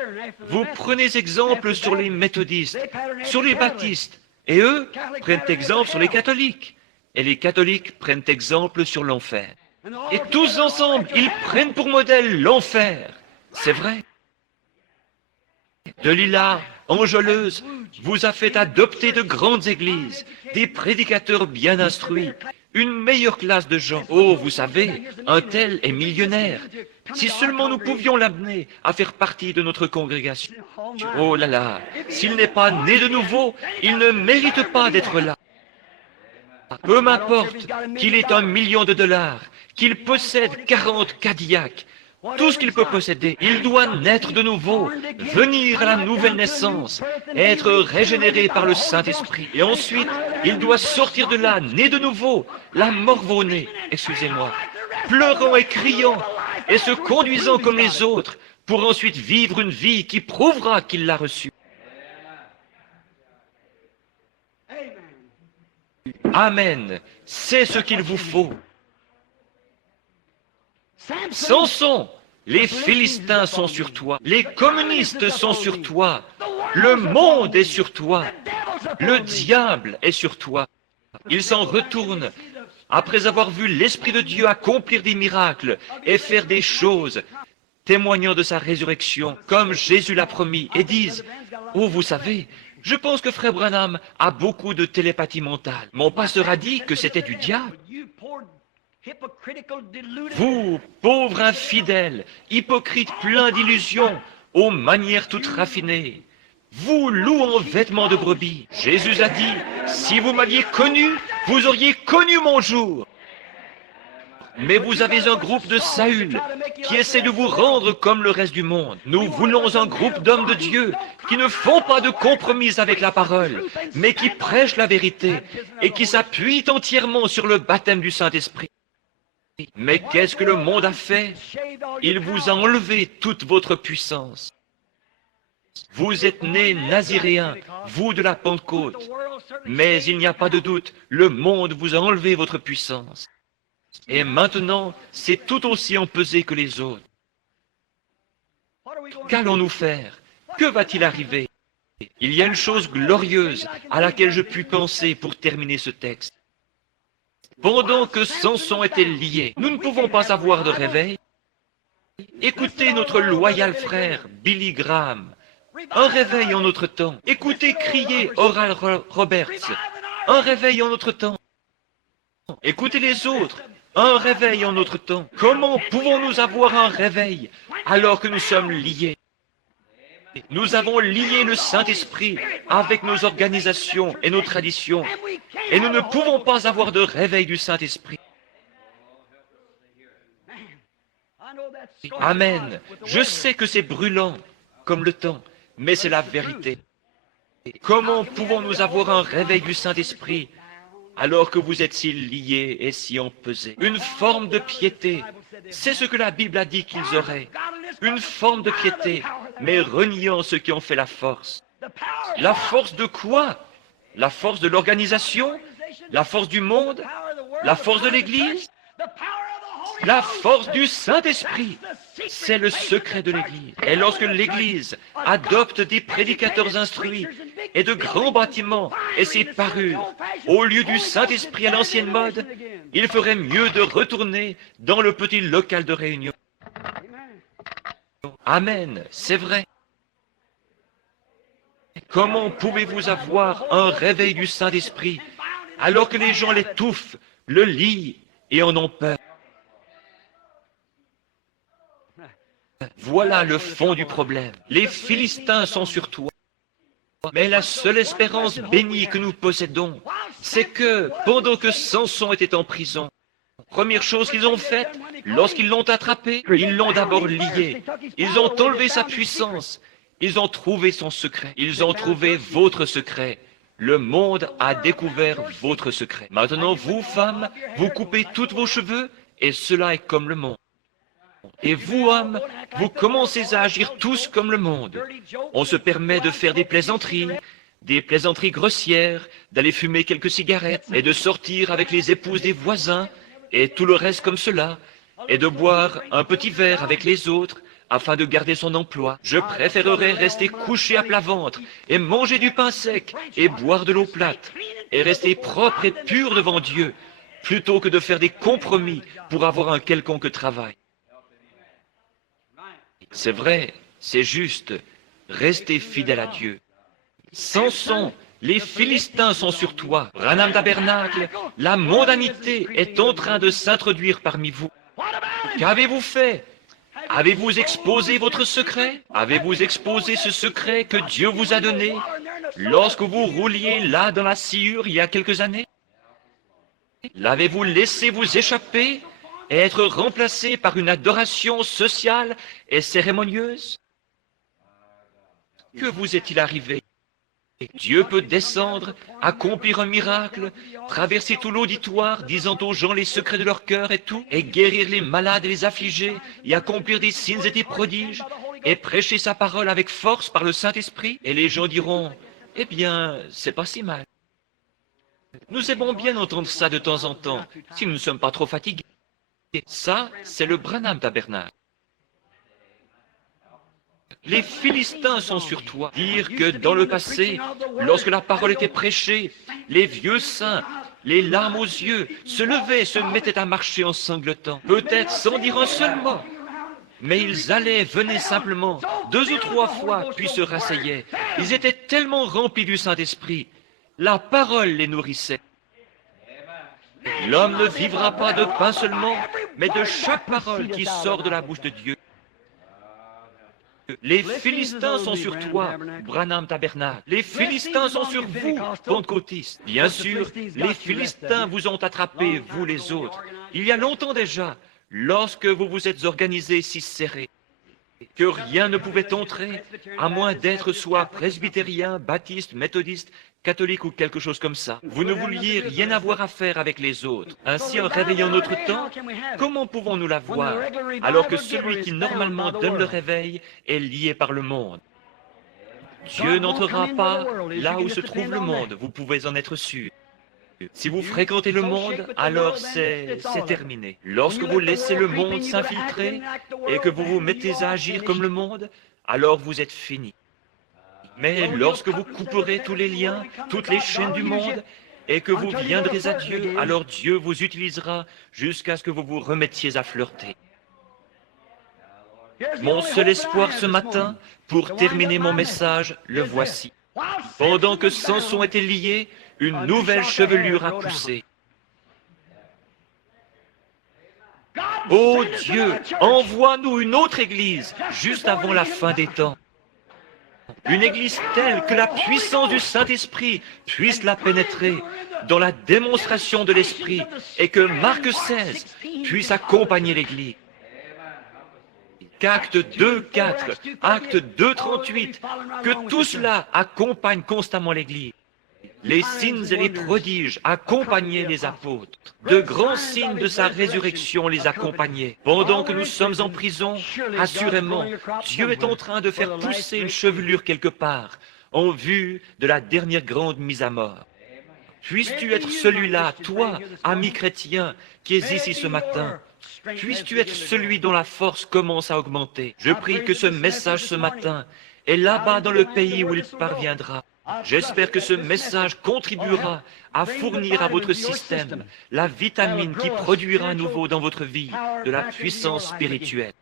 Vous prenez exemple sur les méthodistes, sur les baptistes, et eux prennent exemple sur les catholiques, et les catholiques prennent exemple sur l'enfer. Et tous ensemble, ils prennent pour modèle l'enfer. C'est vrai. Delilah, enjôleuse, vous a fait adopter de grandes églises, des prédicateurs bien instruits, une meilleure classe de gens. Oh, vous savez, un tel est millionnaire. Si seulement nous pouvions l'amener à faire partie de notre congrégation. Oh là là, s'il n'est pas né de nouveau, il ne mérite pas d'être là. Peu m'importe qu'il ait $1 million, qu'il possède 40 Cadillacs, tout ce qu'il peut posséder, il doit naître de nouveau, venir à la nouvelle naissance, être régénéré par le Saint-Esprit. Et ensuite, il doit sortir de là, né de nouveau, la morve-au-nez, excusez-moi, pleurant et criant, et se conduisant comme les autres, pour ensuite vivre une vie qui prouvera qu'il l'a reçue. Amen. C'est ce qu'il vous faut. Samson, les Philistins sont sur toi, les communistes sont sur toi, le monde est sur toi, le diable est sur toi. Il s'en retourne après avoir vu l'Esprit de Dieu accomplir des miracles et faire des choses témoignant de sa résurrection, comme Jésus l'a promis, et disent « Oh, vous savez, je pense que Frère Branham a beaucoup de télépathie mentale. Mon pasteur a dit que c'était du diable. » Vous, pauvres infidèles, hypocrites pleins d'illusions, aux manières toutes raffinées, vous, loups en vêtements de brebis, Jésus a dit, si vous m'aviez connu, vous auriez connu mon jour. Mais vous avez un groupe de Saül qui essaie de vous rendre comme le reste du monde. Nous voulons un groupe d'hommes de Dieu qui ne font pas de compromis avec la parole, mais qui prêchent la vérité et qui s'appuient entièrement sur le baptême du Saint-Esprit. Mais qu'est-ce que le monde a fait? Il vous a enlevé toute votre puissance. Vous êtes nés naziréens, vous de la Pentecôte, mais il n'y a pas de doute, le monde vous a enlevé votre puissance. Et maintenant, c'est tout aussi empesé que les autres. Qu'allons-nous faire? Que va-t-il arriver? Il y a une chose glorieuse à laquelle je puis penser pour terminer ce texte. Pendant que Samson était lié, nous ne pouvons pas avoir de réveil. Écoutez notre loyal frère, Billy Graham. Un réveil en notre temps. Écoutez crier Oral Roberts. Un réveil en notre temps. Écoutez les autres. Un réveil en notre temps. Comment pouvons-nous avoir un réveil alors que nous sommes liés? Nous avons lié le Saint-Esprit avec nos organisations et nos traditions. Et nous ne pouvons pas avoir de réveil du Saint-Esprit. Amen. Je sais que c'est brûlant comme le temps, mais c'est la vérité. Comment pouvons-nous avoir un réveil du Saint-Esprit alors que vous êtes si liés et si empesés? Une forme de piété, c'est ce que la Bible a dit qu'ils auraient. Une forme de piété, mais reniant ceux qui ont fait la force. La force de quoi? La force de l'organisation? La force du monde? La force de l'Église? La force du Saint-Esprit, c'est le secret de l'Église. Et lorsque l'Église adopte des prédicateurs instruits et de grands bâtiments et ses parures, au lieu du Saint-Esprit à l'ancienne mode, il ferait mieux de retourner dans le petit local de réunion. Amen, c'est vrai. Comment pouvez-vous avoir un réveil du Saint-Esprit alors que les gens l'étouffent, le lient et en ont peur? Voilà le fond du problème. Les Philistins sont sur toi. Mais la seule espérance bénie que nous possédons, c'est que, pendant que Samson était en prison, première chose qu'ils ont faite, lorsqu'ils l'ont attrapé, ils l'ont d'abord lié. Ils ont enlevé sa puissance. Ils ont trouvé son secret. Ils ont trouvé votre secret. Le monde a découvert votre secret. Maintenant, vous, femmes, vous coupez tous vos cheveux, et cela est comme le monde. Et vous, hommes, vous commencez à agir tous comme le monde. On se permet de faire des plaisanteries grossières, d'aller fumer quelques cigarettes, et de sortir avec les épouses des voisins, et tout le reste comme cela, et de boire un petit verre avec les autres, afin de garder son emploi. Je préférerais rester couché à plat ventre, et manger du pain sec, et boire de l'eau plate, et rester propre et pur devant Dieu, plutôt que de faire des compromis pour avoir un quelconque travail. C'est vrai, c'est juste, restez fidèle à Dieu. Samson, les Philistins sont sur toi. Branham Tabernacle, la mondanité est en train de s'introduire parmi vous. Qu'avez-vous fait? Avez-vous exposé votre secret? Avez-vous exposé ce secret que Dieu vous a donné lorsque vous rouliez là dans la sciure il y a quelques années? L'avez-vous laissé vous échapper et être remplacé par une adoration sociale et cérémonieuse? Que vous est-il arrivé? Dieu peut descendre, accomplir un miracle, traverser tout l'auditoire, disant aux gens les secrets de leur cœur et tout, et guérir les malades et les affligés, et accomplir des signes et des prodiges, et prêcher sa parole avec force par le Saint-Esprit, et les gens diront, eh bien, c'est pas si mal. Nous aimons bien entendre ça de temps en temps, si nous ne sommes pas trop fatigués. Ça, c'est le Branham Tabernacle. Les Philistins sont sur toi. Dire que dans le passé, lorsque la parole était prêchée, les vieux saints, les larmes aux yeux, se levaient, se mettaient à marcher en sanglotant, peut-être sans dire un seul mot. Mais ils allaient, venaient simplement, 2 ou 3 fois, puis se rasseyaient. Ils étaient tellement remplis du Saint-Esprit. La parole les nourrissait. L'homme ne vivra pas de pain seulement, mais de chaque parole qui sort de la bouche de Dieu. Les Philistins sont sur toi, Branham Tabernacle. Les Philistins sont sur vous, pentecôtistes. Bien sûr, les Philistins vous ont attrapé, vous les autres. Il y a longtemps déjà, lorsque vous vous êtes organisés si serrés, que rien ne pouvait entrer, à moins d'être soit presbytérien, baptiste, méthodiste, catholique ou quelque chose comme ça. Vous ne vouliez rien avoir à faire avec les autres. Ainsi, en réveillant notre temps, comment pouvons-nous l'avoir, alors que celui qui normalement donne le réveil est lié par le monde? Dieu n'entrera pas là où se trouve le monde, vous pouvez en être sûr. Si vous fréquentez le monde, alors c'est terminé. Lorsque vous laissez le monde s'infiltrer et que vous vous mettez à agir comme le monde, alors vous êtes fini. Mais lorsque vous couperez tous les liens, toutes les chaînes du monde, et que vous viendrez à Dieu, alors Dieu vous utilisera jusqu'à ce que vous vous remettiez à flirter. Mon seul espoir ce matin, pour terminer mon message, le voici. Pendant que Samson était lié, une nouvelle chevelure a poussé. Ô Dieu, envoie-nous une autre église, juste avant la fin des temps. Une église telle que la puissance du Saint-Esprit puisse la pénétrer dans la démonstration de l'Esprit et que Marc 16 puisse accompagner l'église. Qu'Acte 2, 4, Acte 2, 38, que tout cela accompagne constamment l'église. Les signes et les prodiges accompagnaient les apôtres. De grands signes de sa résurrection les accompagnaient. Pendant que nous sommes en prison, assurément, Dieu est en train de faire pousser une chevelure quelque part, en vue de la dernière grande mise à mort. Puisses-tu être celui-là, toi, ami chrétien, qui es ici ce matin. Puisses-tu être celui dont la force commence à augmenter. Je prie que ce message ce matin est là-bas dans le pays où il parviendra. J'espère que ce message contribuera à fournir à votre système la vitamine qui produira à nouveau dans votre vie de la puissance spirituelle.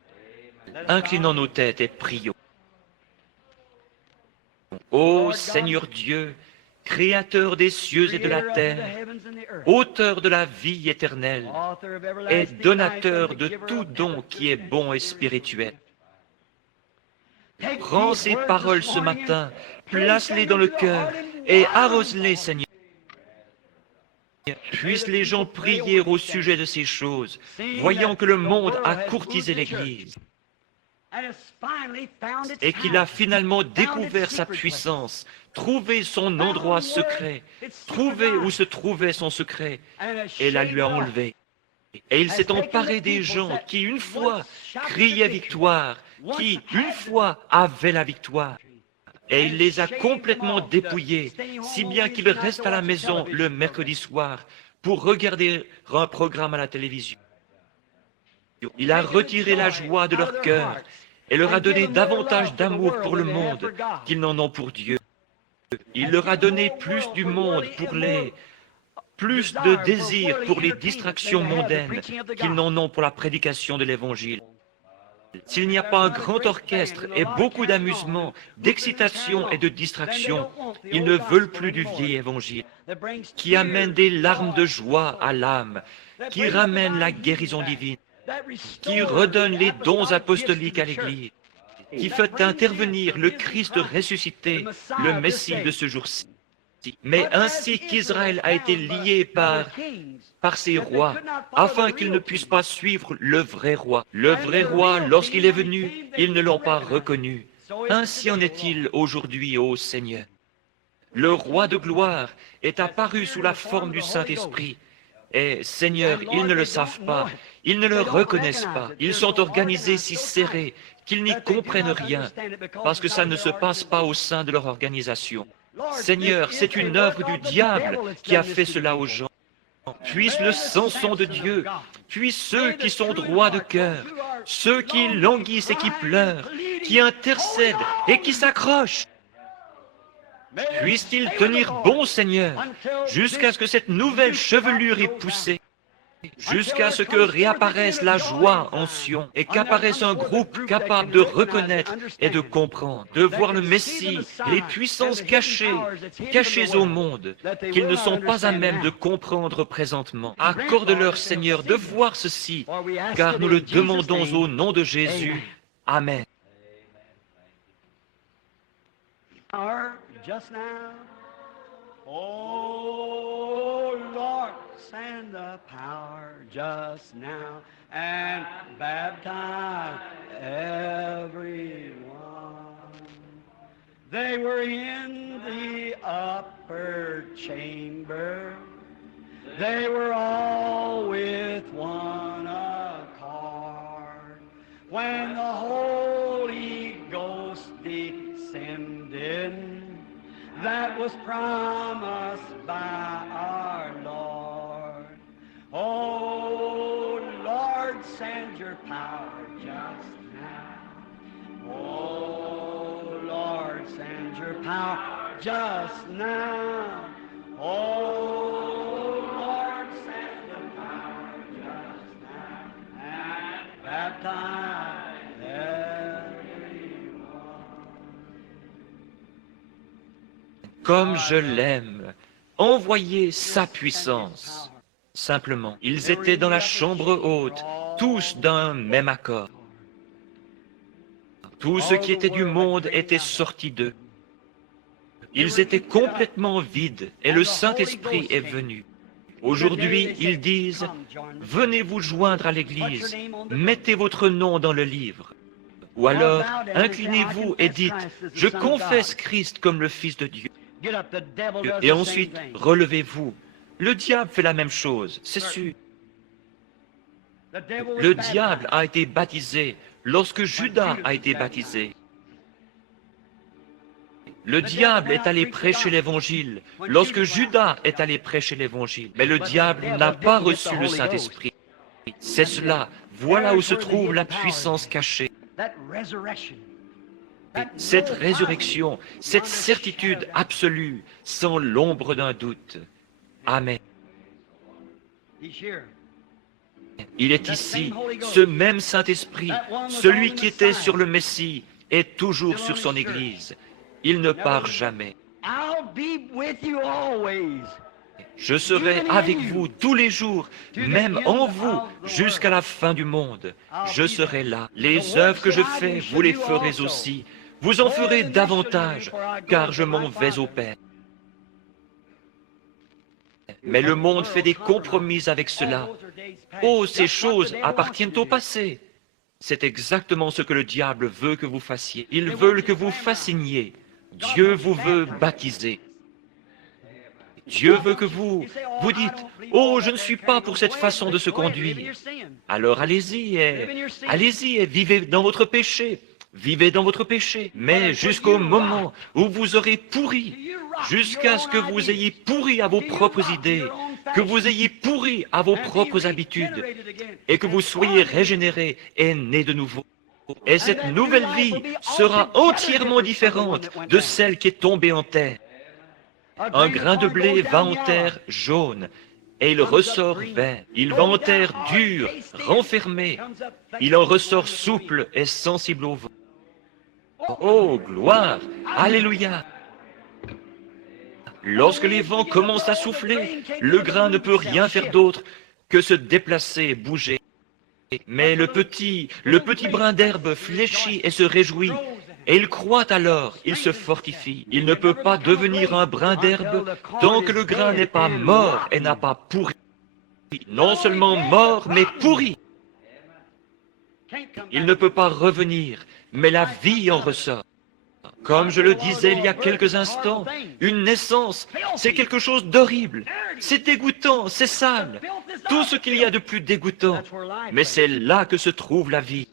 Inclinons nos têtes et prions. Ô Seigneur Dieu, Créateur des cieux et de la terre, auteur de la vie éternelle et donateur de tout don qui est bon et spirituel. Prends ces paroles ce matin, place-les dans le cœur et arrose-les, Seigneur. Puissent les gens prier au sujet de ces choses, voyant que le monde a courtisé l'Église et qu'il a finalement découvert sa puissance, trouvé son endroit secret, trouvé où se trouvait son secret, et la lui a enlevé. Et il s'est emparé des gens qui, une fois, criaient victoire, qui, une fois, avaient la victoire. Et il les a complètement dépouillés, si bien qu'ils restent à la maison le mercredi soir pour regarder un programme à la télévision. Il a retiré la joie de leur cœur et leur a donné davantage d'amour pour le monde qu'ils n'en ont pour Dieu. Il leur a donné plus du monde plus de désir pour les distractions mondaines qu'ils n'en ont pour la prédication de l'Évangile. S'il n'y a pas un grand orchestre et beaucoup d'amusement, d'excitation et de distraction, ils ne veulent plus du vieil Évangile, qui amène des larmes de joie à l'âme, qui ramène la guérison divine, qui redonne les dons apostoliques à l'Église, qui fait intervenir le Christ ressuscité, le Messie de ce jour-ci. Mais ainsi qu'Israël a été lié par ses rois, afin qu'ils ne puissent pas suivre le vrai roi. Le vrai roi, lorsqu'il est venu, ils ne l'ont pas reconnu. Ainsi en est-il aujourd'hui, ô Seigneur. Le roi de gloire est apparu sous la forme du Saint-Esprit. Et Seigneur, ils ne le savent pas, ils ne le reconnaissent pas. Ils sont organisés si serrés qu'ils n'y comprennent rien, parce que ça ne se passe pas au sein de leur organisation. Seigneur, c'est une œuvre du diable qui a fait cela aux gens. Puisse le Samson de Dieu, puisse ceux qui sont droits de cœur, ceux qui languissent et qui pleurent, qui intercèdent et qui s'accrochent, puissent-ils tenir bon, Seigneur, jusqu'à ce que cette nouvelle chevelure ait poussé, jusqu'à ce que réapparaisse la joie en Sion et qu'apparaisse un groupe capable de reconnaître et de comprendre, de voir le Messie et les puissances cachées au monde, qu'ils ne sont pas à même de comprendre présentement. Accorde-leur, Seigneur, de voir ceci, car nous le demandons au nom de Jésus. Amen. Oh Lord, send the power just now and baptize everyone. They were in the upper chamber. They were all with one accord. When the Holy Ghost descended, that was promised by our Lord. Oh, Lord, send your power just now. Oh, Lord, send your power just now. Oh, Lord, send the power just now. And baptize Comme je l'aime. Envoyez sa puissance. Simplement, ils étaient dans la chambre haute, tous d'un même accord. Tout ce qui était du monde était sorti d'eux. Ils étaient complètement vides et le Saint-Esprit est venu. Aujourd'hui, ils disent, venez vous joindre à l'Église, mettez votre nom dans le livre. Ou alors, inclinez-vous et dites, je confesse Christ comme le Fils de Dieu. Et ensuite, relevez-vous. Le diable fait la même chose, c'est sûr. Le diable a été baptisé lorsque Judas a été baptisé. Le diable est allé prêcher l'Évangile lorsque Judas est allé prêcher l'Évangile. Mais le diable n'a pas reçu le Saint-Esprit. C'est cela. Voilà où se trouve la puissance cachée. Cette résurrection, cette certitude absolue, sans l'ombre d'un doute. Amen. Il est ici, ce même Saint-Esprit, celui qui était sur le Messie, est toujours sur son Église. Il ne part jamais. Je serai avec vous tous les jours, même en vous, jusqu'à la fin du monde. Je serai là. Les œuvres que je fais, vous les ferez aussi. Vous en ferez davantage, car je m'en vais au Père. Mais le monde fait des compromis avec cela. Oh, ces choses appartiennent au passé. C'est exactement ce que le diable veut que vous fassiez. Ils veulent que vous fasciniez. Dieu vous veut baptiser. Dieu veut que vous dites, « Oh, je ne suis pas pour cette façon de se conduire. » Alors allez-y et vivez dans votre péché. Vivez dans votre péché. Mais jusqu'au moment où vous aurez pourri, jusqu'à ce que vous ayez pourri à vos propres idées, que vous ayez pourri à vos propres habitudes, et que vous soyez régénérés et nés de nouveau. Et cette nouvelle vie sera entièrement différente de celle qui est tombée en terre. Un grain de blé va en terre jaune, et il ressort vert. Il va en terre dure, renfermé. Il en ressort souple et sensible au vent. Oh, gloire! Alléluia! Lorsque les vents commencent à souffler, le grain ne peut rien faire d'autre que se déplacer et bouger. Mais le petit brin d'herbe fléchit et se réjouit, et il croît alors, il se fortifie. Il ne peut pas devenir un brin d'herbe tant que le grain n'est pas mort et n'a pas pourri. Non seulement mort, mais pourri. Il ne peut pas revenir, mais la vie en ressort. Comme je le disais il y a quelques instants, une naissance, c'est quelque chose d'horrible. C'est dégoûtant, c'est sale. Tout ce qu'il y a de plus dégoûtant. Mais c'est là que se trouve la vie.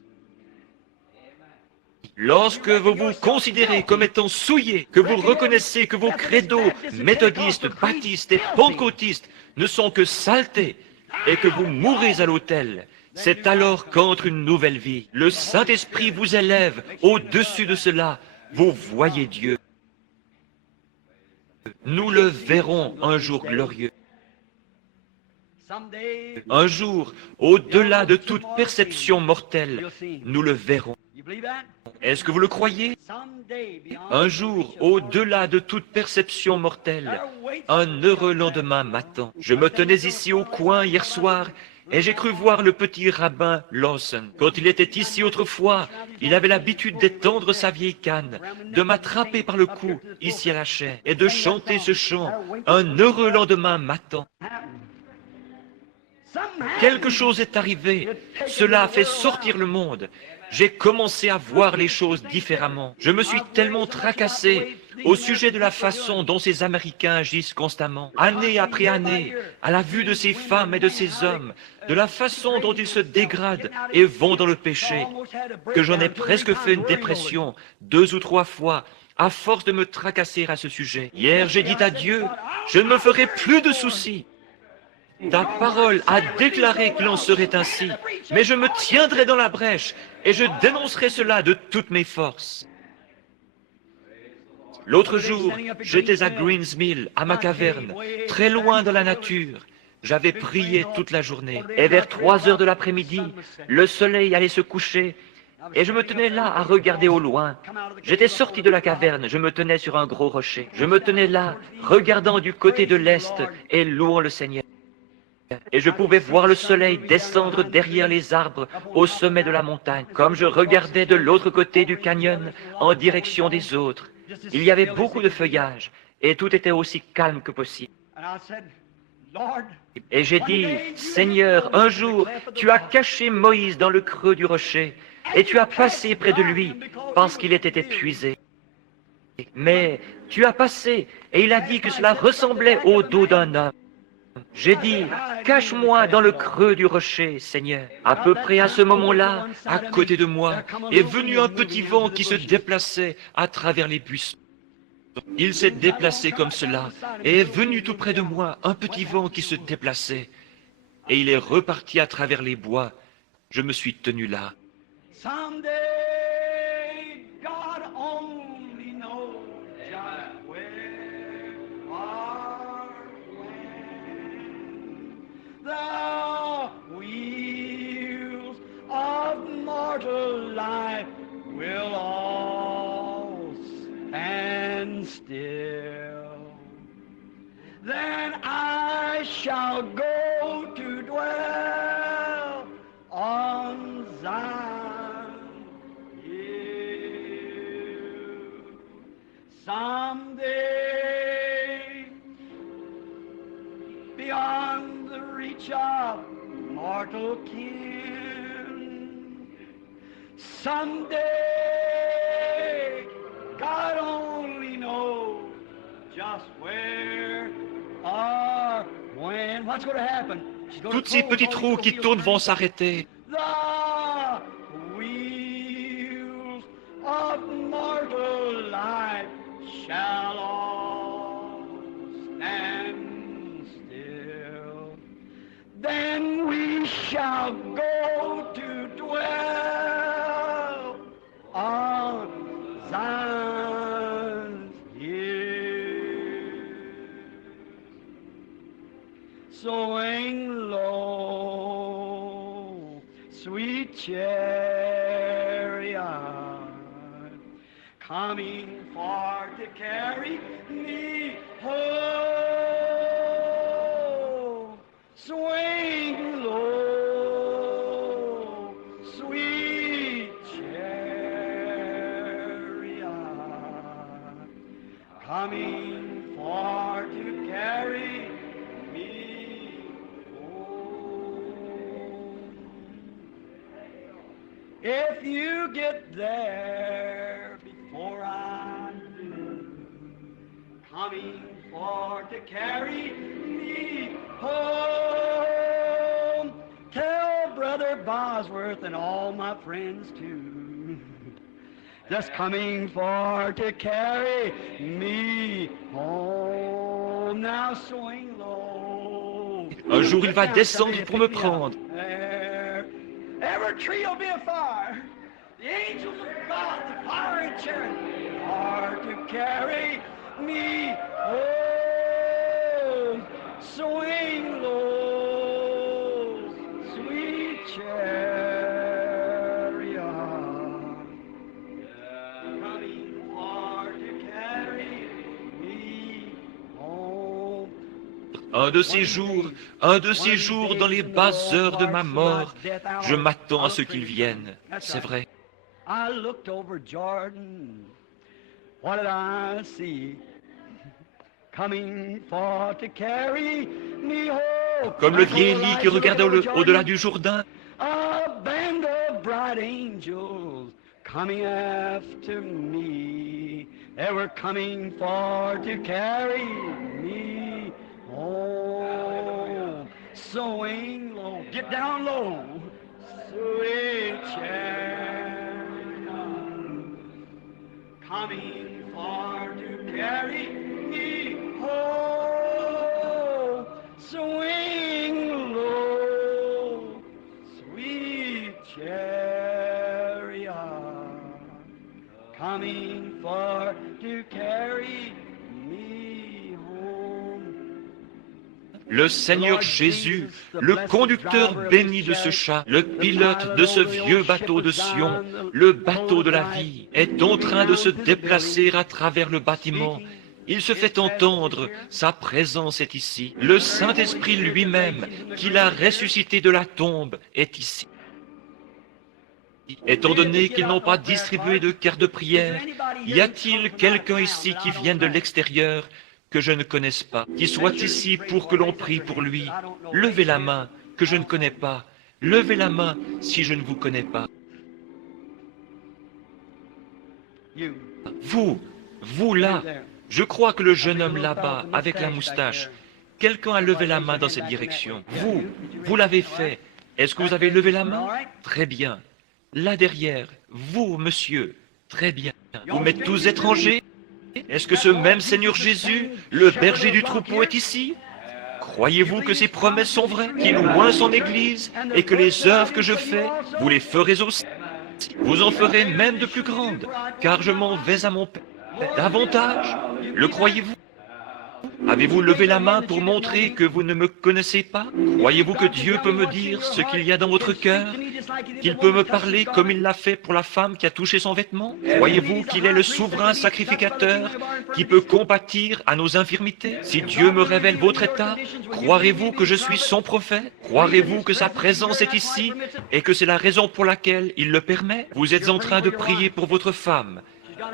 Lorsque vous vous considérez comme étant souillé, que vous reconnaissez que vos credos méthodistes, baptistes et pentecôtistes ne sont que saleté, et que vous mourrez à l'autel, c'est alors qu'entre une nouvelle vie. Le Saint-Esprit vous élève au-dessus de cela. Vous voyez Dieu. Nous le verrons un jour glorieux. Un jour, au-delà de toute perception mortelle, nous le verrons. Est-ce que vous le croyez? Un jour, au-delà de toute perception mortelle, un heureux lendemain m'attend. Je me tenais ici au coin hier soir et j'ai cru voir le petit rabbin Lawson. Quand il était ici autrefois, il avait l'habitude d'étendre sa vieille canne, de m'attraper par le cou, ici à la chair, et de chanter ce chant. Un heureux lendemain m'attend. Quelque chose est arrivé. Cela a fait sortir le monde. J'ai commencé à voir les choses différemment. Je me suis tellement tracassé au sujet de la façon dont ces Américains agissent constamment, année après année, à la vue de ces femmes et de ces hommes, de la façon dont ils se dégradent et vont dans le péché, que j'en ai presque fait une dépression 2 ou 3 fois, à force de me tracasser à ce sujet. Hier, j'ai dit à Dieu, je ne me ferai plus de soucis. Ta parole a déclaré qu'il en serait ainsi, mais je me tiendrai dans la brèche et je dénoncerai cela de toutes mes forces. L'autre jour, j'étais à Greens Mill, à ma caverne, très loin dans la nature. J'avais prié toute la journée, et vers 3 heures de l'après-midi, le soleil allait se coucher, Et je me tenais là à regarder au loin. J'étais sorti de la caverne, je me tenais sur un gros rocher. Je me tenais là, regardant du côté de l'est et louant le Seigneur. Et je pouvais voir le soleil descendre derrière les arbres au sommet de la montagne. Comme je regardais de l'autre côté du canyon en direction des autres, il y avait beaucoup de feuillage et tout était aussi calme que possible. Et j'ai dit, Seigneur, un jour, tu as caché Moïse dans le creux du rocher et tu as passé près de lui parce qu'il était épuisé. Mais tu as passé et il a dit que cela ressemblait au dos d'un homme. J'ai dit, cache-moi dans le creux du rocher, Seigneur. À peu près à ce moment-là, à côté de moi, est venu un petit vent qui se déplaçait à travers les buissons. Il s'est déplacé comme cela, et est venu tout près de moi un petit vent qui se déplaçait, et il est reparti à travers les bois. Je me suis tenu là. Someday, God only knows just where or when the wheels of mortal life will all stand still. Then I shall go to dwell on Zion hill. Someday, beyond the reach of mortal kin, someday, God only knows just where or when. What's going to happen? Tous ces petits trous qui tournent vont s'arrêter. The wheels of mortal life shall all stand still. Then we shall go to dwell on Zion's hill. Swing low, sweet chariot, coming far to carry me home. Swing low, sweet chariot, coming far to carry me home. If you get there before I do, coming for to carry me home, tell Brother Bosworth and all my friends too, just coming for to carry me home. Now swing low. Un jour, il va descendre pour me prendre. Every tree will be afire. The angels of God, the fire and chariot, are to carry me home. Swing low, sweet chariot, coming far to carry me home. Un de ces jours dans les basses heures de ma mort, je m'attends à ce qu'il vienne. C'est vrai. I looked over Jordan. What did I see? Coming for to carry me home. Comme le vieil Élie qui regardait au-delà du Jourdain. A band of bright angels coming after me. They were coming for to carry me home. Swing low, get down low, sweet chariot, coming for to carry me home. Swing low, sweet chariot, coming for to carry me home. Le Seigneur Jésus, le conducteur béni de ce chat, le pilote de ce vieux bateau de Sion, le bateau de la vie, est en train de se déplacer à travers le bâtiment. Il se fait entendre, sa présence est ici. Le Saint-Esprit lui-même, qui l'a ressuscité de la tombe, est ici. Étant donné qu'ils n'ont pas distribué de cartes de prière, y a-t-il quelqu'un ici qui vienne de l'extérieur que je ne connaisse pas, qui soit ici pour que l'on prie pour lui? Levez la main que je ne connais pas. Levez la main si je ne vous connais pas. Vous là, je crois que le jeune homme là-bas, avec la moustache, quelqu'un a levé la main dans cette direction. Vous l'avez fait. Est-ce que vous avez levé la main? Très bien. Là derrière, vous, monsieur, très bien. Vous m'êtes tous étrangers? Est-ce que ce même Seigneur Jésus, le berger du troupeau, est ici? Croyez-vous que ses promesses sont vraies, qu'il oint son Église, et que les œuvres que je fais, vous les ferez aussi? Vous en ferez même de plus grandes, car je m'en vais à mon Père. Davantage, le croyez-vous? Avez-vous levé la main pour montrer que vous ne me connaissez pas? Croyez-vous que Dieu peut me dire ce qu'il y a dans votre cœur? Qu'il peut me parler comme il l'a fait pour la femme qui a touché son vêtement? Croyez-vous qu'il est le souverain sacrificateur qui peut compatir à nos infirmités? Si Dieu me révèle votre état, croirez-vous que je suis son prophète? Croirez-vous que sa présence est ici et que c'est la raison pour laquelle il le permet? Vous êtes en train de prier pour votre femme.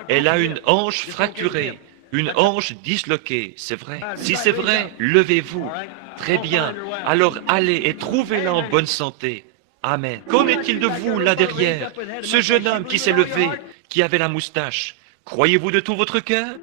Elle a une hanche fracturée. Une hanche disloquée, c'est vrai. Si c'est vrai, levez-vous. Très bien. Alors allez et trouvez-la en bonne santé. Amen. Qu'en est-il de vous, là derrière, ce jeune homme qui s'est levé, qui avait la moustache? Croyez-vous de tout votre cœur?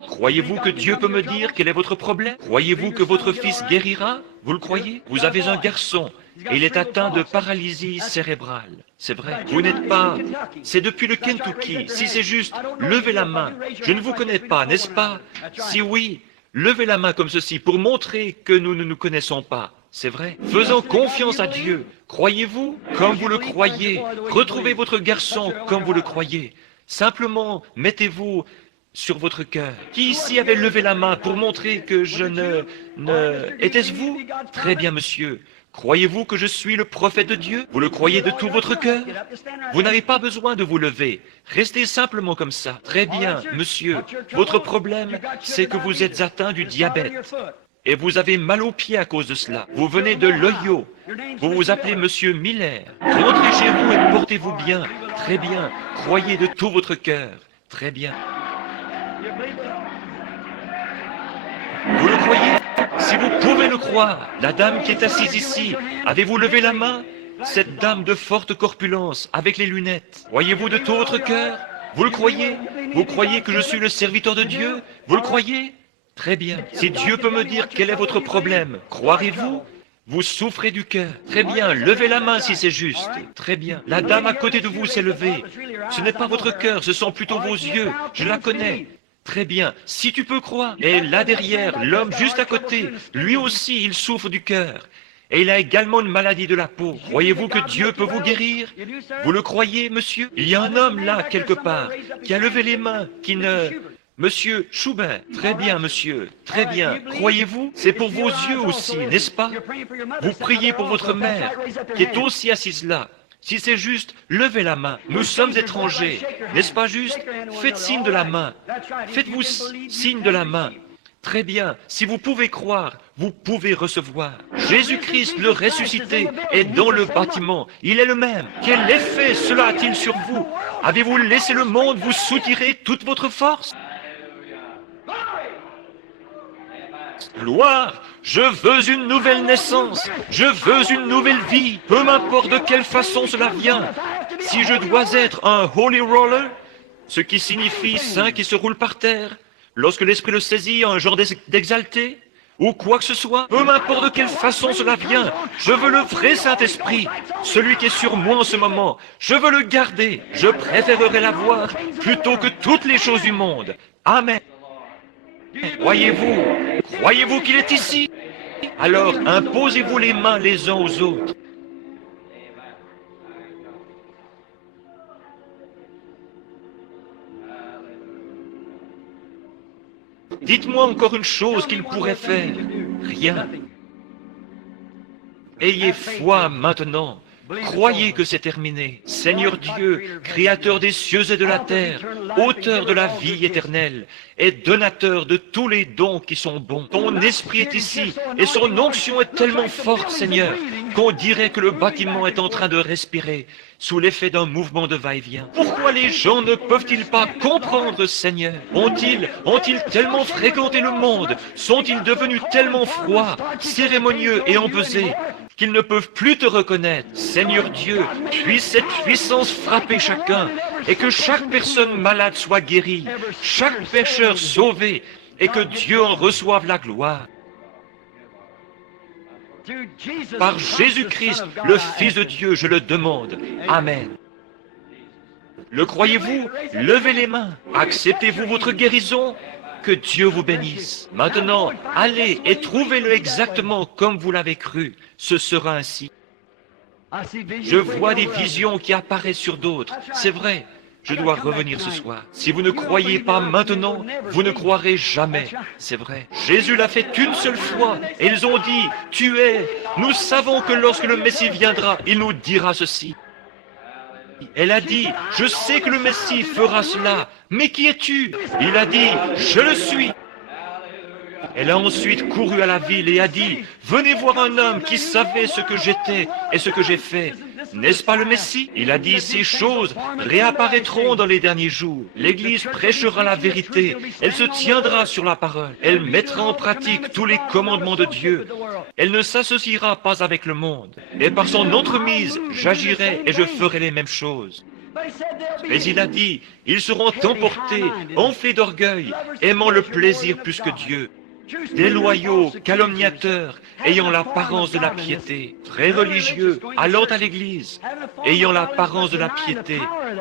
Croyez-vous que Dieu peut me dire quel est votre problème? Croyez-vous que votre fils guérira? Vous le croyez? Vous avez un garçon, et il est atteint de paralysie cérébrale. C'est vrai. Vous n'êtes pas... C'est depuis le Kentucky. Si c'est juste, levez la main. Je ne vous connais pas, n'est-ce pas? Si oui, levez la main comme ceci pour montrer que nous ne nous connaissons pas. C'est vrai. Faisons confiance à Dieu. Croyez-vous comme vous le croyez? Retrouvez votre garçon comme vous le croyez. Simplement, mettez-vous sur votre cœur. Qui ici avait levé la main pour montrer que je ne... Était-ce vous? Très bien, monsieur. Croyez-vous que je suis le prophète de Dieu? Vous le croyez de tout votre cœur? Vous n'avez pas besoin de vous lever. Restez simplement comme ça. Très bien, monsieur. Votre problème, c'est que vous êtes atteint du diabète. Et vous avez mal aux pieds à cause de cela. Vous venez de l'Ohio. Vous vous appelez monsieur Miller. Rentrez chez vous et portez-vous bien. Très bien. Croyez de tout votre cœur. Très bien. Vous le croyez? Si vous pouvez le croire, la dame qui est assise ici, avez-vous levé la main? Cette dame de forte corpulence, avec les lunettes, croyez-vous de tout votre cœur? Vous le croyez? Vous croyez que je suis le serviteur de Dieu? Vous le croyez? Très bien. Si Dieu peut me dire quel est votre problème, croirez-vous? Vous souffrez du cœur. Très bien, levez la main si c'est juste. Très bien. La dame à côté de vous s'est levée. Ce n'est pas votre cœur, ce sont plutôt vos yeux. Je la connais. Très bien, si tu peux croire. Et là derrière, l'homme juste à côté, lui aussi, il souffre du cœur. Et il a également une maladie de la peau. Croyez-vous que Dieu peut vous guérir? Vous le croyez, monsieur? Il y a un homme là, quelque part, qui a levé les mains, qui ne... Monsieur Schubert, très bien, monsieur, très bien. Croyez-vous? C'est pour vos yeux aussi, n'est-ce pas? Vous priez pour votre mère, qui est aussi assise là. Si c'est juste, levez la main. Nous sommes étrangers, n'est-ce pas juste? Faites signe de la main. Faites-vous signe de la main. Très bien, si vous pouvez croire, vous pouvez recevoir. Jésus-Christ, le ressuscité, est dans le bâtiment. Il est le même. Quel effet cela a-t-il sur vous? Avez-vous laissé le monde vous soutirer toute votre force? Gloire! Je veux une nouvelle naissance, je veux une nouvelle vie, peu m'importe de quelle façon cela vient. Si je dois être un holy roller, ce qui signifie saint qui se roule par terre, lorsque l'esprit le saisit, un genre d'exalté, ou quoi que ce soit, peu m'importe de quelle façon cela vient, je veux le vrai Saint-Esprit, celui qui est sur moi en ce moment, je veux le garder, je préférerais l'avoir plutôt que toutes les choses du monde. Amen. Croyez-vous qu'il est ici? Alors imposez-vous les mains les uns aux autres. Dites-moi encore une chose qu'il pourrait faire. Rien. Ayez foi maintenant. Croyez que c'est terminé. Seigneur Dieu, Créateur des cieux et de la terre, auteur de la vie éternelle, et donateur de tous les dons qui sont bons. Ton esprit est ici, et son onction est tellement forte, Seigneur, qu'on dirait que le bâtiment est en train de respirer sous l'effet d'un mouvement de va-et-vient. Pourquoi les gens ne peuvent-ils pas comprendre, Seigneur? Ont-ils tellement fréquenté le monde? Sont-ils devenus tellement froids, cérémonieux et empesés qu'ils ne peuvent plus te reconnaître? Seigneur Dieu, puisse cette puissance frapper chacun, et que chaque personne malade soit guérie, chaque pécheur sauvé, et que Dieu en reçoive la gloire. Par Jésus-Christ, le Fils de Dieu, je le demande. Amen. Le croyez-vous? Levez les mains. Acceptez-vous votre guérison? Que Dieu vous bénisse. Maintenant, allez et trouvez-le exactement comme vous l'avez cru. Ce sera ainsi. Je vois des visions qui apparaissent sur d'autres. C'est vrai. Je dois revenir ce soir. Si vous ne croyez pas maintenant, vous ne croirez jamais. C'est vrai. Jésus l'a fait une seule fois. Et ils ont dit, tu es. Nous savons que lorsque le Messie viendra, il nous dira ceci. Elle a dit, je sais que le Messie fera cela. Mais qui es-tu? Il a dit, je le suis. Elle a ensuite couru à la ville et a dit, venez voir un homme qui savait ce que j'étais et ce que j'ai fait. N'est-ce pas le Messie? Il a dit, ces choses réapparaîtront dans les derniers jours. L'Église prêchera la vérité. Elle se tiendra sur la parole. Elle mettra en pratique tous les commandements de Dieu. Elle ne s'associera pas avec le monde. Et par son entremise, j'agirai et je ferai les mêmes choses. Mais il a dit, ils seront emportés, enflés d'orgueil, aimant le plaisir plus que Dieu. Déloyaux, calomniateurs, ayant l'apparence de la piété, très religieux, allant à l'église, ayant l'apparence de la piété,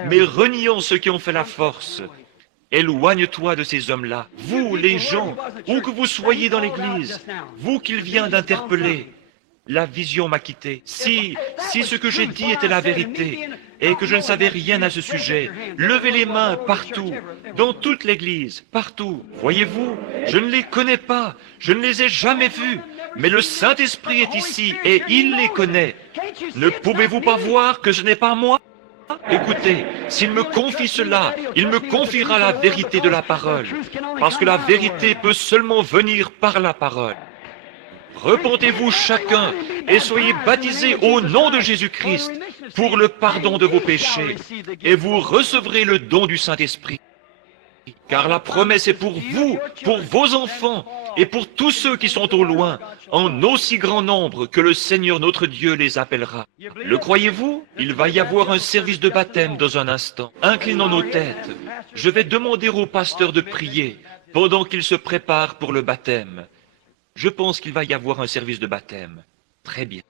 mais reniant ceux qui ont fait la force. Éloigne-toi de ces hommes-là, vous, les gens, où que vous soyez dans l'église, vous qu'il vient d'interpeller. La vision m'a quitté. Si ce que j'ai dit était la vérité, et que je ne savais rien à ce sujet, levez les mains partout, dans toute l'église, partout. Voyez-vous, je ne les connais pas, je ne les ai jamais vus, mais le Saint-Esprit est ici et il les connaît. Ne pouvez-vous pas voir que ce n'est pas moi? Écoutez, s'il me confie cela, il me confiera la vérité de la parole, parce que la vérité peut seulement venir par la parole. Repentez-vous chacun et soyez baptisés au nom de Jésus-Christ pour le pardon de vos péchés, et vous recevrez le don du Saint-Esprit. Car la promesse est pour vous, pour vos enfants, et pour tous ceux qui sont au loin, en aussi grand nombre que le Seigneur notre Dieu les appellera. Le croyez-vous? Il va y avoir un service de baptême dans un instant. Inclinons nos têtes. Je vais demander au pasteur de prier pendant qu'il se prépare pour le baptême. Je pense qu'il va y avoir un service de baptême. Très bien.